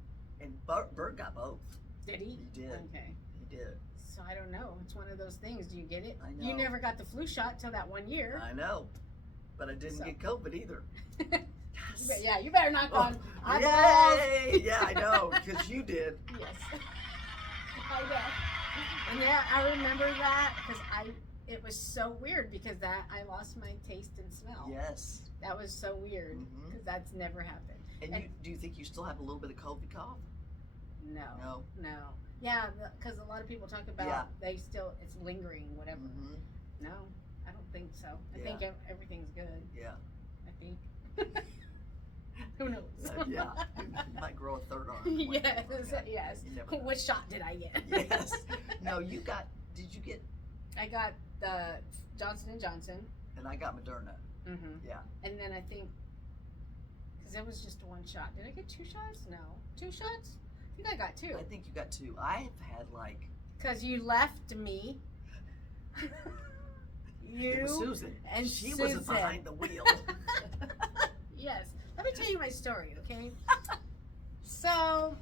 and Bert got both. Did he? He did. Okay. He did. So I don't know. It's one of those things. Do you get it? I know. You never got the flu shot till that 1 year. I know, but I didn't So. get COVID either. Yes. Yeah, you better knock on Oh, eyeballs. yay! Yeah, I know, because you did. Yes. I know. And yeah, I remember that because it was so weird because I lost my taste and smell. Yes. That was so weird Mhm. because that's never happened. And do you think you still have a little bit of COVID cough? No. No. Yeah, because a lot of people talk about Yeah. it's lingering, whatever. Mm-hmm. No, I don't think so. I Yeah. think everything's good. Yeah. I think. Who knows? Yeah. You might grow a third arm. Yes, yes. You never know. What shot did I get? Yes. No, did you get, I got the Johnson & Johnson. and I got Moderna. Mm-hmm. Yeah. And then I think, because it was just one shot. Did I get 2 shots? No. 2 shots? I think I got 2. I think you got 2. I have had like. Because you left me. It was Susan. and she Susan. wasn't behind the wheel. Yes. Let me tell you my story, okay? So,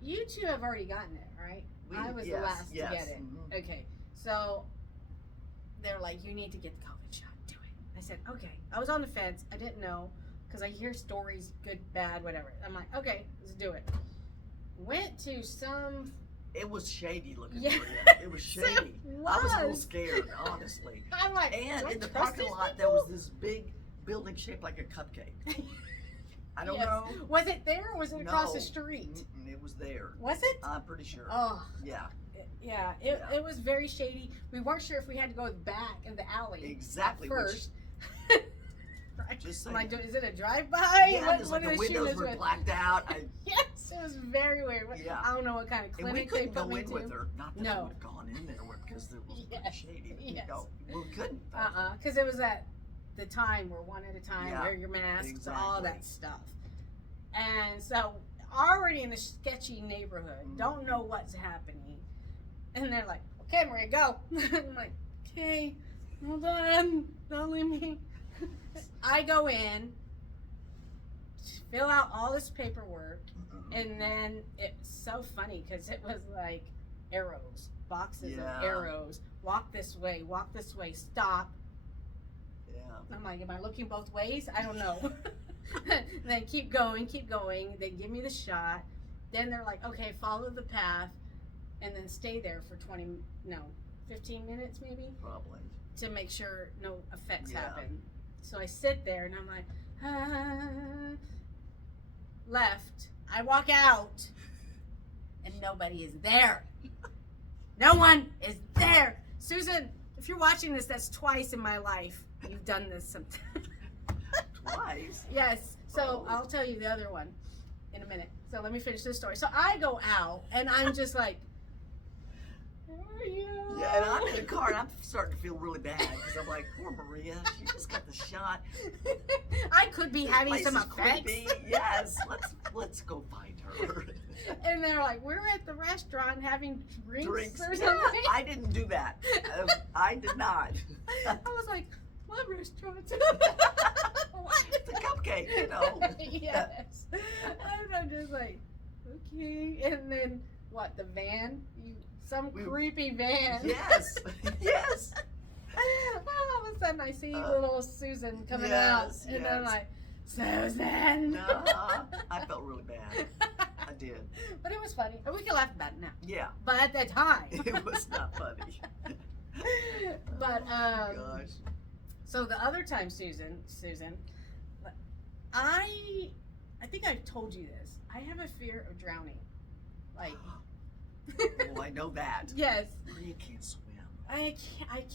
you two have already gotten it, right? I was the last to get it. Mhm. Okay. So, they're like, you need to get the COVID shot. Do it. I said, okay. I was on the fence. I didn't know because I hear stories, good, bad, whatever. I'm like, okay, let's do it. Went to some. It was shady looking Yeah. for you. It was So shady. it I was a little was. scared, honestly. I'm like, And do I in the trust parking these lot, there was this big building shaped like a cupcake. I don't Yes. know. Was it there or was it across the No. street? Mm-mm, it was there. Was it? I'm pretty sure. Oh, Yeah, yeah. Yeah. It was very shady. We weren't sure if we had to go back in the alley exactly. at first. Right. Just I'm like, saying. is it a drive-by? Yeah, just like are the they windows shooting us were with? blacked out. Yes, it was very weird. Yeah. I don't know what kind of And we clinic they couldn't put go me in to. with her. Not that I No. would have gone in there with because it was Yes, pretty shady. yes. No, we couldn't. Because it was at the time where one at a time, Yeah, wear your masks, all exactly. that stuff. And so, already in a sketchy neighborhood, Mhm. don't know what's happening. And they're like, okay, Maria, go. I'm like, okay, hold on, don't leave me. I go in, fill out all this paperwork, and then it's so funny because it was like arrows, boxes Yeah. of arrows. Walk this way, stop. Yeah. I'm like, am I looking both ways? I don't know. Then keep going. They give me the shot. Then they're like, okay, follow the path, and then stay there for 15 minutes maybe Probably. to make sure no effects Yeah. happen. So I sit there and I'm like, left. I walk out, and nobody is there. No one is there. Susan, if you're watching this, that's twice in my life you've done this sometimes. Twice. Yes. So Oh. I'll tell you the other one in a minute. So let me finish this story. So I go out and I'm just like, where are you? Yeah, and I'm in the car and I'm starting to feel really bad because I'm like, poor Maria, she just got the shot. I could be This having place some is effects. creepy. Yes, let's go find her. And they're like, we're at the restaurant having drinks or Yeah, something. I didn't do that. I did not. I was like, what restaurant? What? It's a cupcake, you know. Yes. And I'm just like, okay. And then what? The van? Some creepy van. Yes, yes. All of a sudden, I see Uh, little Susan coming yes, out, and I'm yes. like, Susan. No, I felt really bad. I I did. But it was funny. And we can laugh about it now. Yeah. But at that time. It was not funny. But, oh, gosh. So the other time, Susan, I think I've told you this. I have a fear of drowning. Like. Oh, I know that. Yes. Maria can't swim. I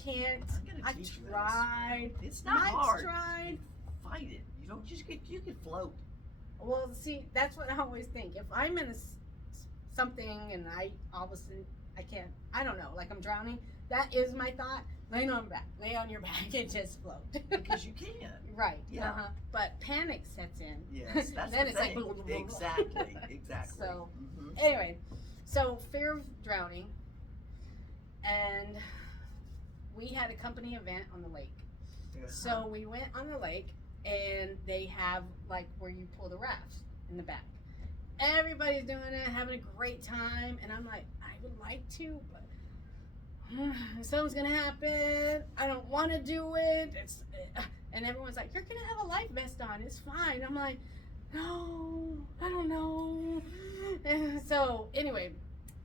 can't. I've tried. It's not Mike's hard. tried. Fight it. You don't just get. You can float. Well, see, that's what I always think. If I'm in something and I all of a sudden I can't. I don't know. Like I'm drowning. That is my thought. Lay on your back and just float. Because you can. Right. Yeah. But panic sets in. Yes, that's then the it's thing. like blah, blah, blah, blah. Exactly. So anyway, so fear of drowning, and we had a company event on the lake. So we went on the lake, and they have like where you pull the rafts in the back. Everybody's doing it, having a great time, and I'm like, I would like to, but something's gonna happen. I don't want to do it. And everyone's like, you're gonna have a life vest on. It's fine. I'm like, no, I don't know. And so anyway,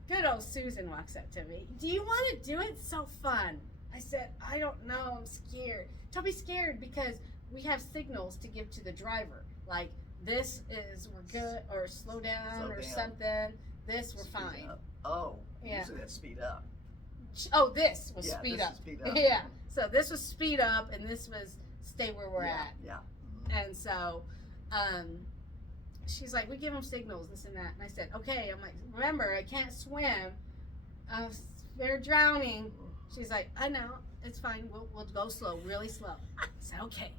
good old Susan walks up to me. Do you want to do it? It's so fun. I said, I don't know. I'm scared. Don't be scared because we have signals to give to the driver. Like this is we're good or slow down or something. This we're fine. Up. Oh, yeah. Usually that's speed up. Oh, this was speed this up. Is speed up. Yeah. So this was speed up, and this was stay where we're at. Yeah. And so, she's like, we give them signals, this and that. And I said, okay. I'm like, remember, I can't swim. They're drowning. She's like, I know. It's fine. We'll go slow, really slow. I said, okay.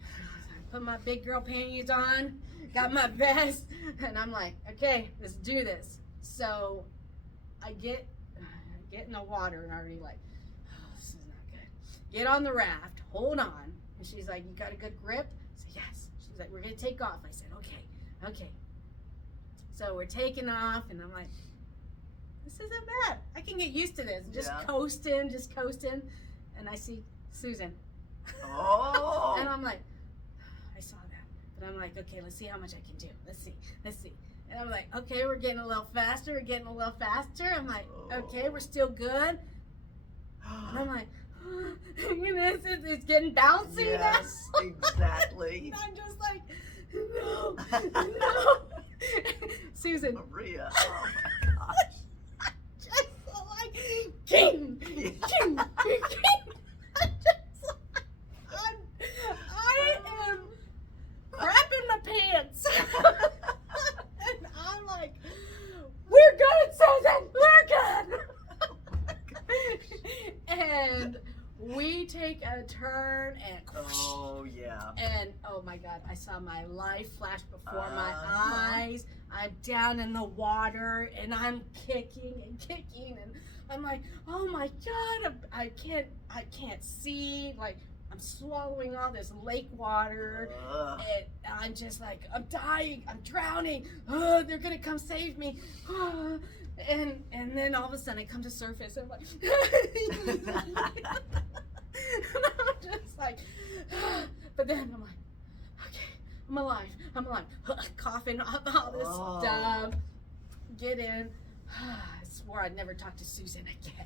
I put my big girl panties on, got my vest, and I'm like, okay, let's do this. So I get in the water and already like, oh, this is not good. Get on the raft, hold on. And she's like, you got a good grip? I said, yes. She's like, we're gonna take off. I said, okay. So we're taking off, and I'm like, this isn't bad. I can get used to this. Just coasting. And I see Susan. Oh. And I'm like, I saw that. But I'm like, okay, let's see how much I can do. Let's see. And I'm like, okay, we're getting a little faster. I'm like, okay, we're still good. And I'm like, you know, it's getting bouncy yes, now. Exactly. And I'm just like, no. Susan. Maria, oh my gosh. Just like, king. I am crapping my pants. And I'm like, we're good, Susan, we're good. And we take a turn and oh yeah. And oh my God, I saw my life flash before my eyes. I'm down in the water and I'm kicking and I'm like, oh my God, I can't see. Like I'm swallowing all this lake water, and I'm just like, I'm dying, I'm drowning. They're gonna come save me. And then all of a sudden I come to surface and I'm like, and I'm just like, but then I'm like, okay, I'm alive, coughing up all this stuff. Get in. I swore I'd never talk to Susan again.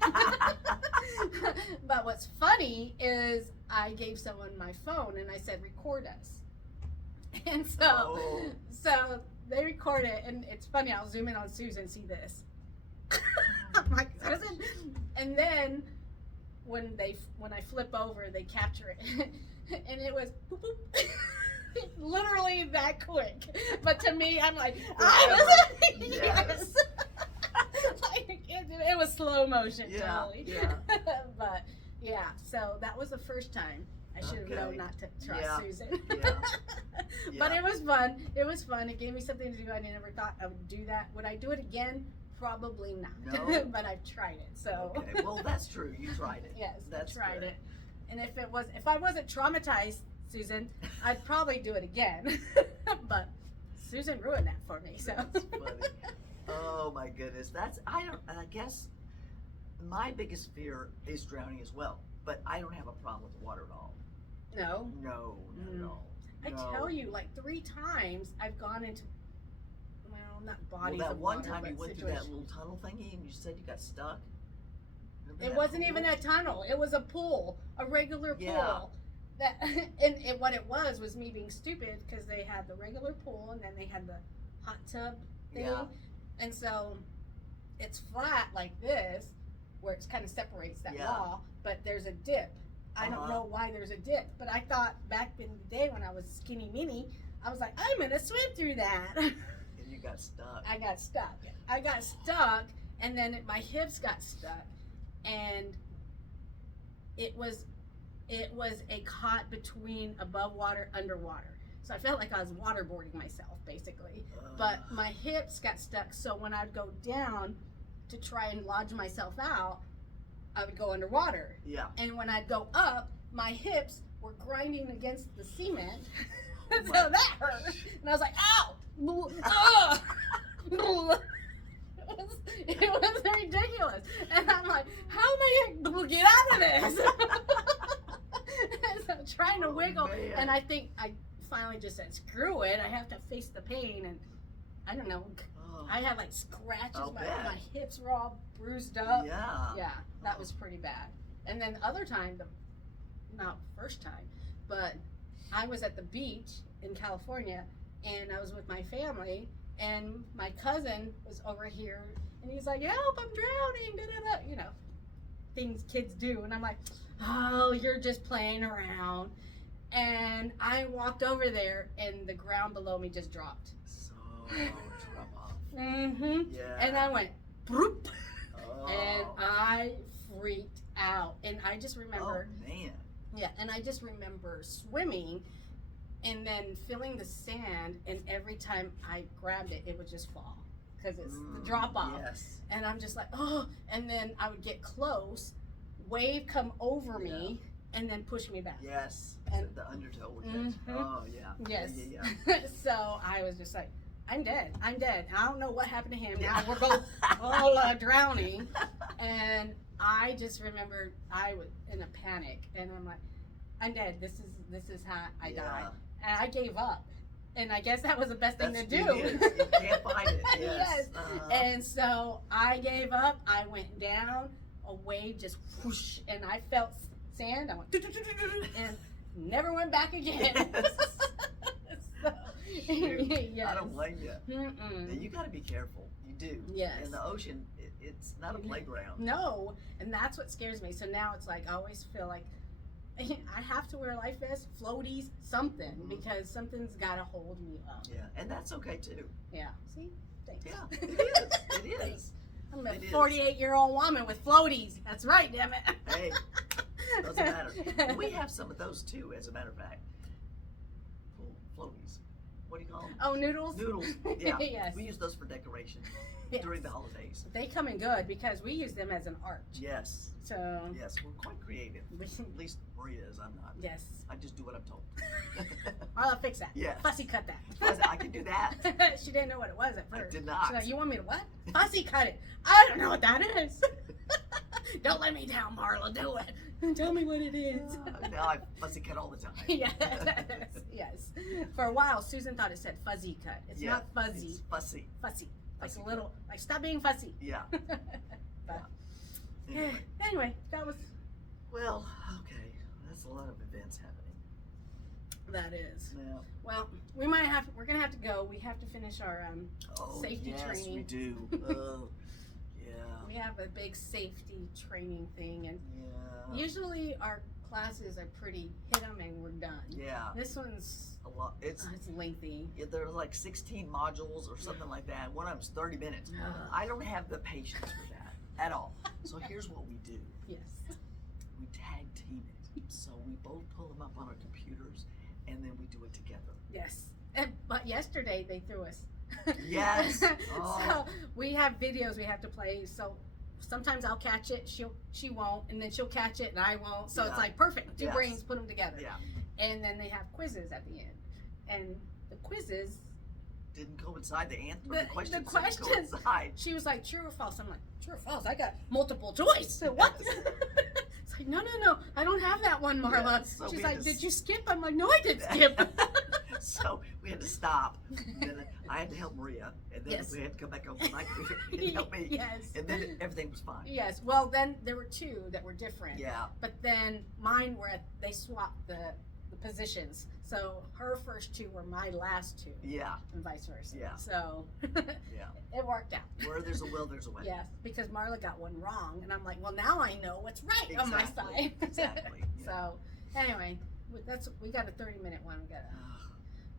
But what's funny is I gave someone my phone and I said, record us. And so they record it, and it's funny, I'll zoom in on Susan and see this. I'm like, Susan. And then when I flip over, they capture it. And it was boop, boop. Literally that quick. But to me, I'm like, yes. Like it was slow motion, totally. Yeah. But yeah, so that was the first time. I should have known not to trust Susan. But it was fun. It gave me something to do. I never thought I would do that. Would I do it again? Probably not. No. But I've tried it. So okay. Well, that's true. You tried it. Yes, that's I tried good. it. And if I wasn't traumatized, Susan, I'd probably do it again. But Susan ruined that for me. So that's funny. Oh my goodness. I guess my biggest fear is drowning as well. But I don't have a problem with the water at all. No. No, not at all. I tell you, like 3 times I've gone into, well, not bodies Well, that of one water, time but you went through that situations. little tunnel thingy and you said you got stuck. Remember It that wasn't pool? even a tunnel. It was a pool, a regular pool. Yeah. That and what it was me being stupid because they had the regular pool and then they had the hot tub thing, Yeah. and so it's flat like this, where it kind of separates that Yeah. wall, but there's a dip. I don't know why there's a dip, but I thought back in the day when I was skinny mini, I was like, I'm gonna swim through that. And you got stuck. I got stuck, and then my hips got stuck, and it was a caught between above water, underwater. So I felt like I was waterboarding myself, basically. But my hips got stuck, so when I'd go down to try and lodge myself out, I would go underwater. Yeah. And when I'd go up, my hips were grinding against the cement. Oh So my that hurt. gosh. And I was like, ow! Ugh! It was ridiculous. And I'm like, how am I going to get out of this? And so I'm trying to wiggle. Man. And I think I finally just said, screw it. I have to face the pain. And I don't know. Oh. I had like scratches. I'll My bet. hips were all bruised up. Yeah. Yeah, that was pretty bad. And then the other time, not first time, but I was at the beach in California and I was with my family and my cousin was over here and he's like, help, I'm drowning, da, da, da. You know, things kids do. And I'm like, oh, you're just playing around. And I walked over there and the ground below me just dropped. So trouble. Mm-hmm. Yeah. And I went, broop. Oh. And I freaked out. And I just remember, Oh man. yeah, and I just remember swimming and then feeling the sand, and every time I grabbed it, it would just fall because it's the drop off. Yes. And I'm just like, oh, and then I would get close, wave come over me, and then push me back. Yes. And- The undertow would Mhm. Oh yeah. Yes. Yeah. So I was just like, I'm dead. I don't know what happened to him. Yeah. Now we're both all drowning. And I just remember I was in a panic, and I'm like, I'm dead. This is how I Yeah. die. And I gave up. And I guess that was the best thing to That's- do. it is. You can't fight it. Yes. Yes. Uh-huh. And so I gave up. I went down. A wave just whoosh, and I felt sand. I went and never went back again. So, Shoot. yes. I don't blame you. Mm-mm. You got to be careful. You do. Yes. In the ocean, it's not a playground. No, and that's what scares me. So now it's like I always feel like I have to wear a life vest, floaties, something, Mhm. because something's got to hold me up. Yeah, and that's okay too. Yeah. See? Thanks. Yeah, it is. It is. Thanks. I'm a It is. 48-year-old woman with floaties. That's right, damn it. Hey, doesn't matter. We have some of those too, as a matter of fact. Floaties. What do you call them? Oh, noodles? Noodles. Yeah. Yes. We use those for decoration Yes. during the holidays. They come in good because we use them as an arch. Yes. So, Yes, we're quite creative. At least Maria is. I'm not. yes. I just do what I'm told. I'll fix that. Yes. Fussy cut that. I can do that. She didn't know what it was at I first. did not. She's like, you want me to what? Fussy cut it. I don't know what that is. Don't let me down, Marla. Do it. Tell me what it is. Now I fussy cut all the time. Yes. Yes. For a while, Susan thought it said fuzzy cut. It's Yeah, not fuzzy. It's fussy. Fussy. Like Fussy a little, like stop being fussy. Yeah. But, Anyway. anyway, that was, Well, okay. That's a lot of events happening. that is. Now, Well, we're going to have to go. We have to finish our, safety yes, training. we do. Oh, yeah. we have a big safety training thing, and Yeah. usually our classes are pretty hit 'em and we're done. Yeah. This one's, A lot. It's lengthy. there's like 16 modules or something like that. One of them's 30 minutes. Ugh. I don't have the patience for that at all. So here's what we do. Yes. We tag team it. So we both pull them up on our computers and then we do it together. Yes. But yesterday they threw us. Yes. So Oh. we have videos we have to play. So sometimes I'll catch it, she won't, and then she'll catch it and I won't. So it's Yeah. like perfect. Two Yes. brains, put them together. Yeah. And then they have quizzes at the end. And the quizzes, Didn't coincide the answer. The The questions didn't questions- coincide. she was like, true or false? I'm like, true or false? I got multiple choice. What? It's like, no, I don't have that one, Marla. Yeah, so She's we like, had to did you skip? I'm like, no, I didn't skip. So we had to to stop. And then I had to help Maria, and then Yes. we had to come back over the mic and help me. Yes. And then everything was fine. Yes. Well, then there were two that were different. Yeah. But then mine were they swapped the positions. So her first two were my last two. Yeah. And vice versa. Yeah. So Yeah. it worked out. Where there's a will, there's a way. Yes, because Marla got one wrong, and I'm like, well, now I know what's right on my side. Exactly. Yeah. So anyway, we got a 30-minute one. We got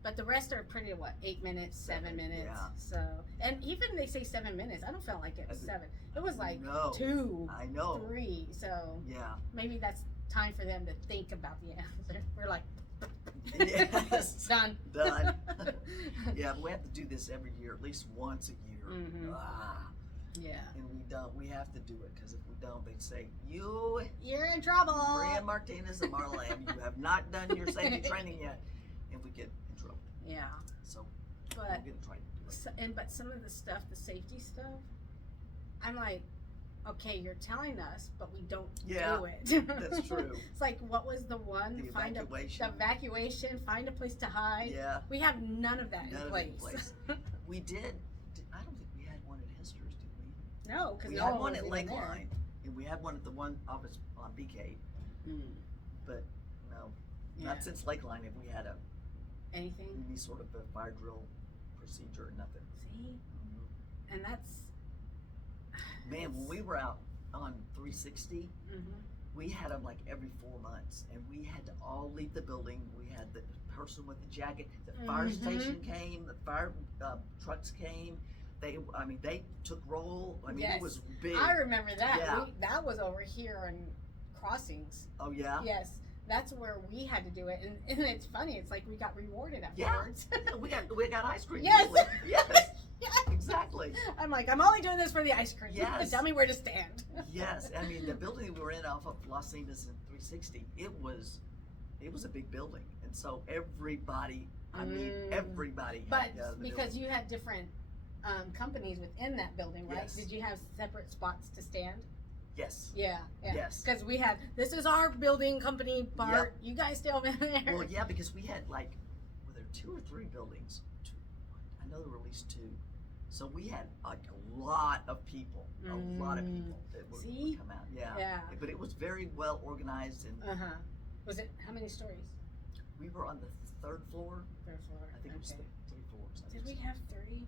but the rest are pretty 8 minutes, 7 minutes. Yeah. So and even they say 7 minutes, I don't feel like it was 7. It was like No. 2, I know. 3. So Yeah. maybe that's time for them to think about the answer. We're like, Yes. done. Done. Yeah, we have to do this every year, at least once a year. Mhm. Yeah. And we don't. We have to do it because if we don't, they'd say, "You, You're in trouble. Maria Martinez and Marla Lamb, you have not done your safety training yet," and we get in trouble. Yeah. So But we're gonna try to do it. but some of the stuff, the safety stuff, I'm like, okay, you're telling us, but we don't Yeah, do it. that's true. It's like, what was the one? The evacuation. The evacuation. Find a place to hide. Yeah, We have none of that none in of place. it in place. We did. I don't think we had one at Hester's, did we? No, because We no had one one was at even there. Lakeline, and we had one at the one office on BK, Hmm. but no, Yeah. not since Lakeline have we had Anything? any sort of a fire drill procedure, nothing. See, and that's Man, when we were out on 360, Mhm. we had them like every 4 months, and we had to all leave the building. We had the person with the jacket. The fire Mhm. station came. The fire trucks came. They took roll. I mean, Yes. it was big. I remember that. Yeah. That was over here in Crossings. Oh yeah. Yes, that's where we had to do it, and it's funny. It's like we got rewarded Yeah. afterwards. we got ice cream. Yes. usually. Yes. Yeah. Exactly. I'm like, I'm only doing this for the ice cream. Yes. Tell me where to stand. Yes. I mean, the building we were in off of Los Angeles in 360, it was a big building, and so everybody. I mean, everybody. But had, the because building. you had different companies within that building, right? Yes. Did you have separate spots to stand? Yes. Yeah. Yes. Because we had, this is our building company part. You guys stay over there. Well, yeah, because we had were there 2 or 3 buildings? I know there were at least 2. So we had like a lot of people, a lot of people that would See? come out. Yeah. Yeah. But it was very well organized, and Was it, how many stories? we were on the 3rd floor. Third floor. I think it was Okay. 3 floors. I Did we think have 3?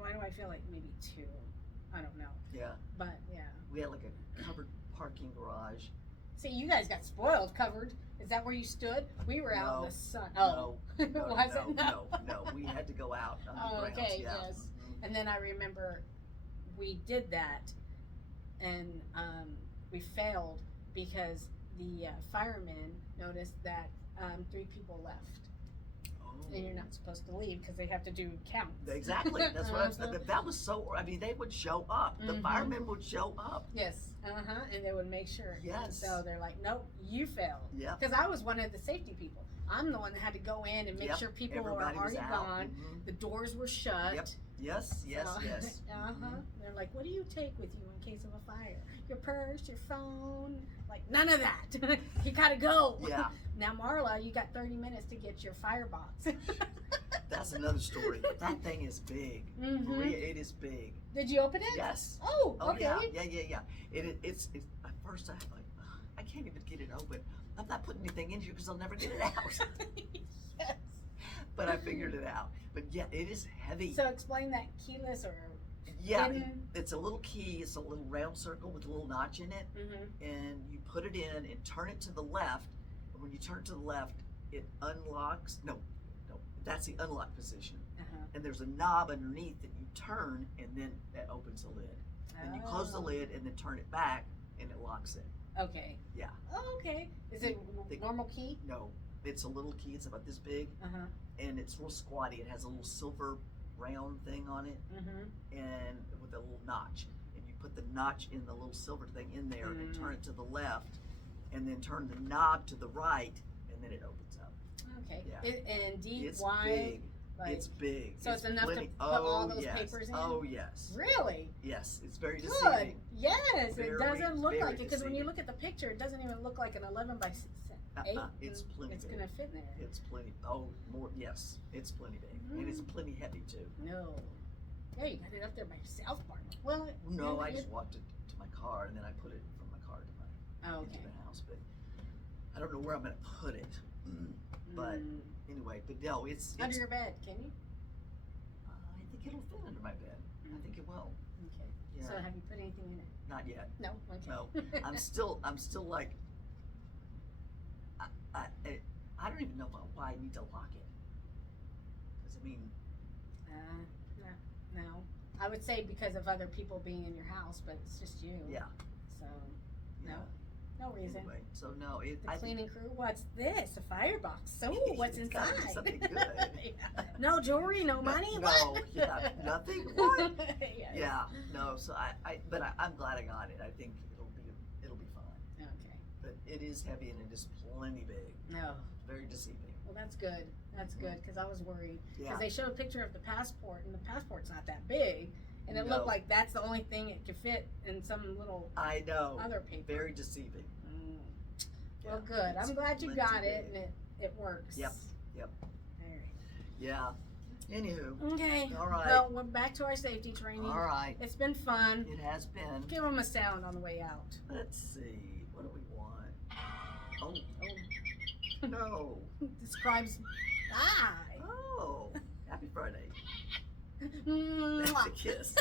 Why do I feel like maybe 2? I don't know. so. Yeah. But yeah. We had like a covered parking garage. See, you guys got spoiled, covered. Is that where you stood? We were out in No. the sun. No. Oh, No, was no, it? no. We had to go out on the Oh, grounds. okay, Yeah. yes. Mhm. And then I remember we did that, and we failed because the firemen noticed that 3 people left, and you're not supposed to leave because they have to do counts. Exactly. That's what I'm saying. That was so. I mean, they would show up. The Mhm. firemen would show up. Yes, and they would make sure. Yes. So they're like, nope, you failed. Yeah. Because I was one of the safety people. I'm the one that had to go in and make Yep. sure people Everybody were was already out. gone. Mhm. The doors were shut. Yep. Yes. Yes. So- Yes. Uh-huh. They're like, what do you take with you in case of a fire? Your purse, your phone? Like, none of that. You gotta go. Yeah. Now, Marla, you got 30 minutes to get your firebox. That's another story. That thing is big. Mhm. Maria, it is big. Did you open it? Yes. Oh, Oh okay. yeah. It's at first I like I can't even get it open. I'm not putting anything in here because I'll never get it out. Yes. But I figured it out. But yeah, it is heavy. So explain that keyless or. Yeah, in- it's a little key. It's a little round circle with a little notch in it, Mhm. and you put it in and turn it to the left. And when you turn it to the left, it unlocks. No, that's the unlock position. Uh-huh. And there's a knob underneath that you turn, and then that opens the lid. Then you close the Oh. lid and then turn it back, and it locks it. Okay. Yeah. Oh, okay. Is it The- normal key? No, it's a little key. It's about this big, Uh-huh. and it's real squatty. It has a little silver round thing on it, Mm-hmm. and with a little notch. And you put the notch in the little silver thing in there, and turn it to the left, and then turn the knob to the right, and then it opens up. Okay. Yeah. And deep, It's wide. big. Like, It's big. so it's enough to put all those yes. papers in? Oh yes. Really? Yes, it's very Good. deceiving. Yes, Very, it doesn't look very like it because when you deceiving. look at the picture, it doesn't even look like an 11 by 8. It's plenty It's big. gonna fit in there. It's plenty. Oh, more. Yes, it's plenty big, and it's plenty heavy too. No. Yeah, you got it up there by yourself, Barbara. Well, No, I just walked it to my car, and then I put it from my car to my into the house. But I don't know where I'm gonna put it. But anyway, but no, it's under your bed, can you? I think it'll fit under my bed. I think it will. Okay. Yeah. So have you put anything in it? Not yet. No. Okay. No, I'm still like, I don't even know why I need to lock it. Because I mean, no. I would say because of other people being in your house, but it's just you. yeah, So yeah. no reason. Anyway, so no, The cleaning crew. What's this? A firebox. So what's It's gotta be inside? something good. Yeah. No jewelry, no money. No, What? yeah, nothing. What? Yes. Yeah, no. So but I'm glad I got it. I think it'll be fine. Okay. But it is heavy and it is plenty big. No. Very deceiving. Well, that's good. That's good because I was worried because Yeah. they showed a picture of the passport and the passport's not that big, and it No. looked like that's the only thing it could fit in some little I know. other paper. Very deceiving. Well, Yeah, good. it's I'm glad you plenty got it big. and it works. Yep. All right. Yeah. Anywho. Okay. All right. Well, we're back to our safety training. All right. It's been fun. It has been. Give them a sound on the way out. Let's see. What do we want? Oh. Oh. No. Describes die. Oh. Happy Friday. That's Mwah. a kiss.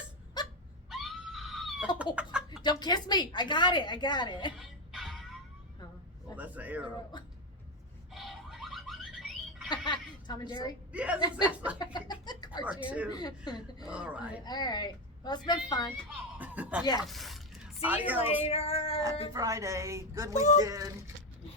Oh, don't kiss me. I got it. Oh. Well, that's an arrow. Tom and Jerry? Yes, it sounds like a cartoon. All right. All right. Well, it's been fun. Yes. See you Adios. later. Happy Friday. Good Woo. weekend.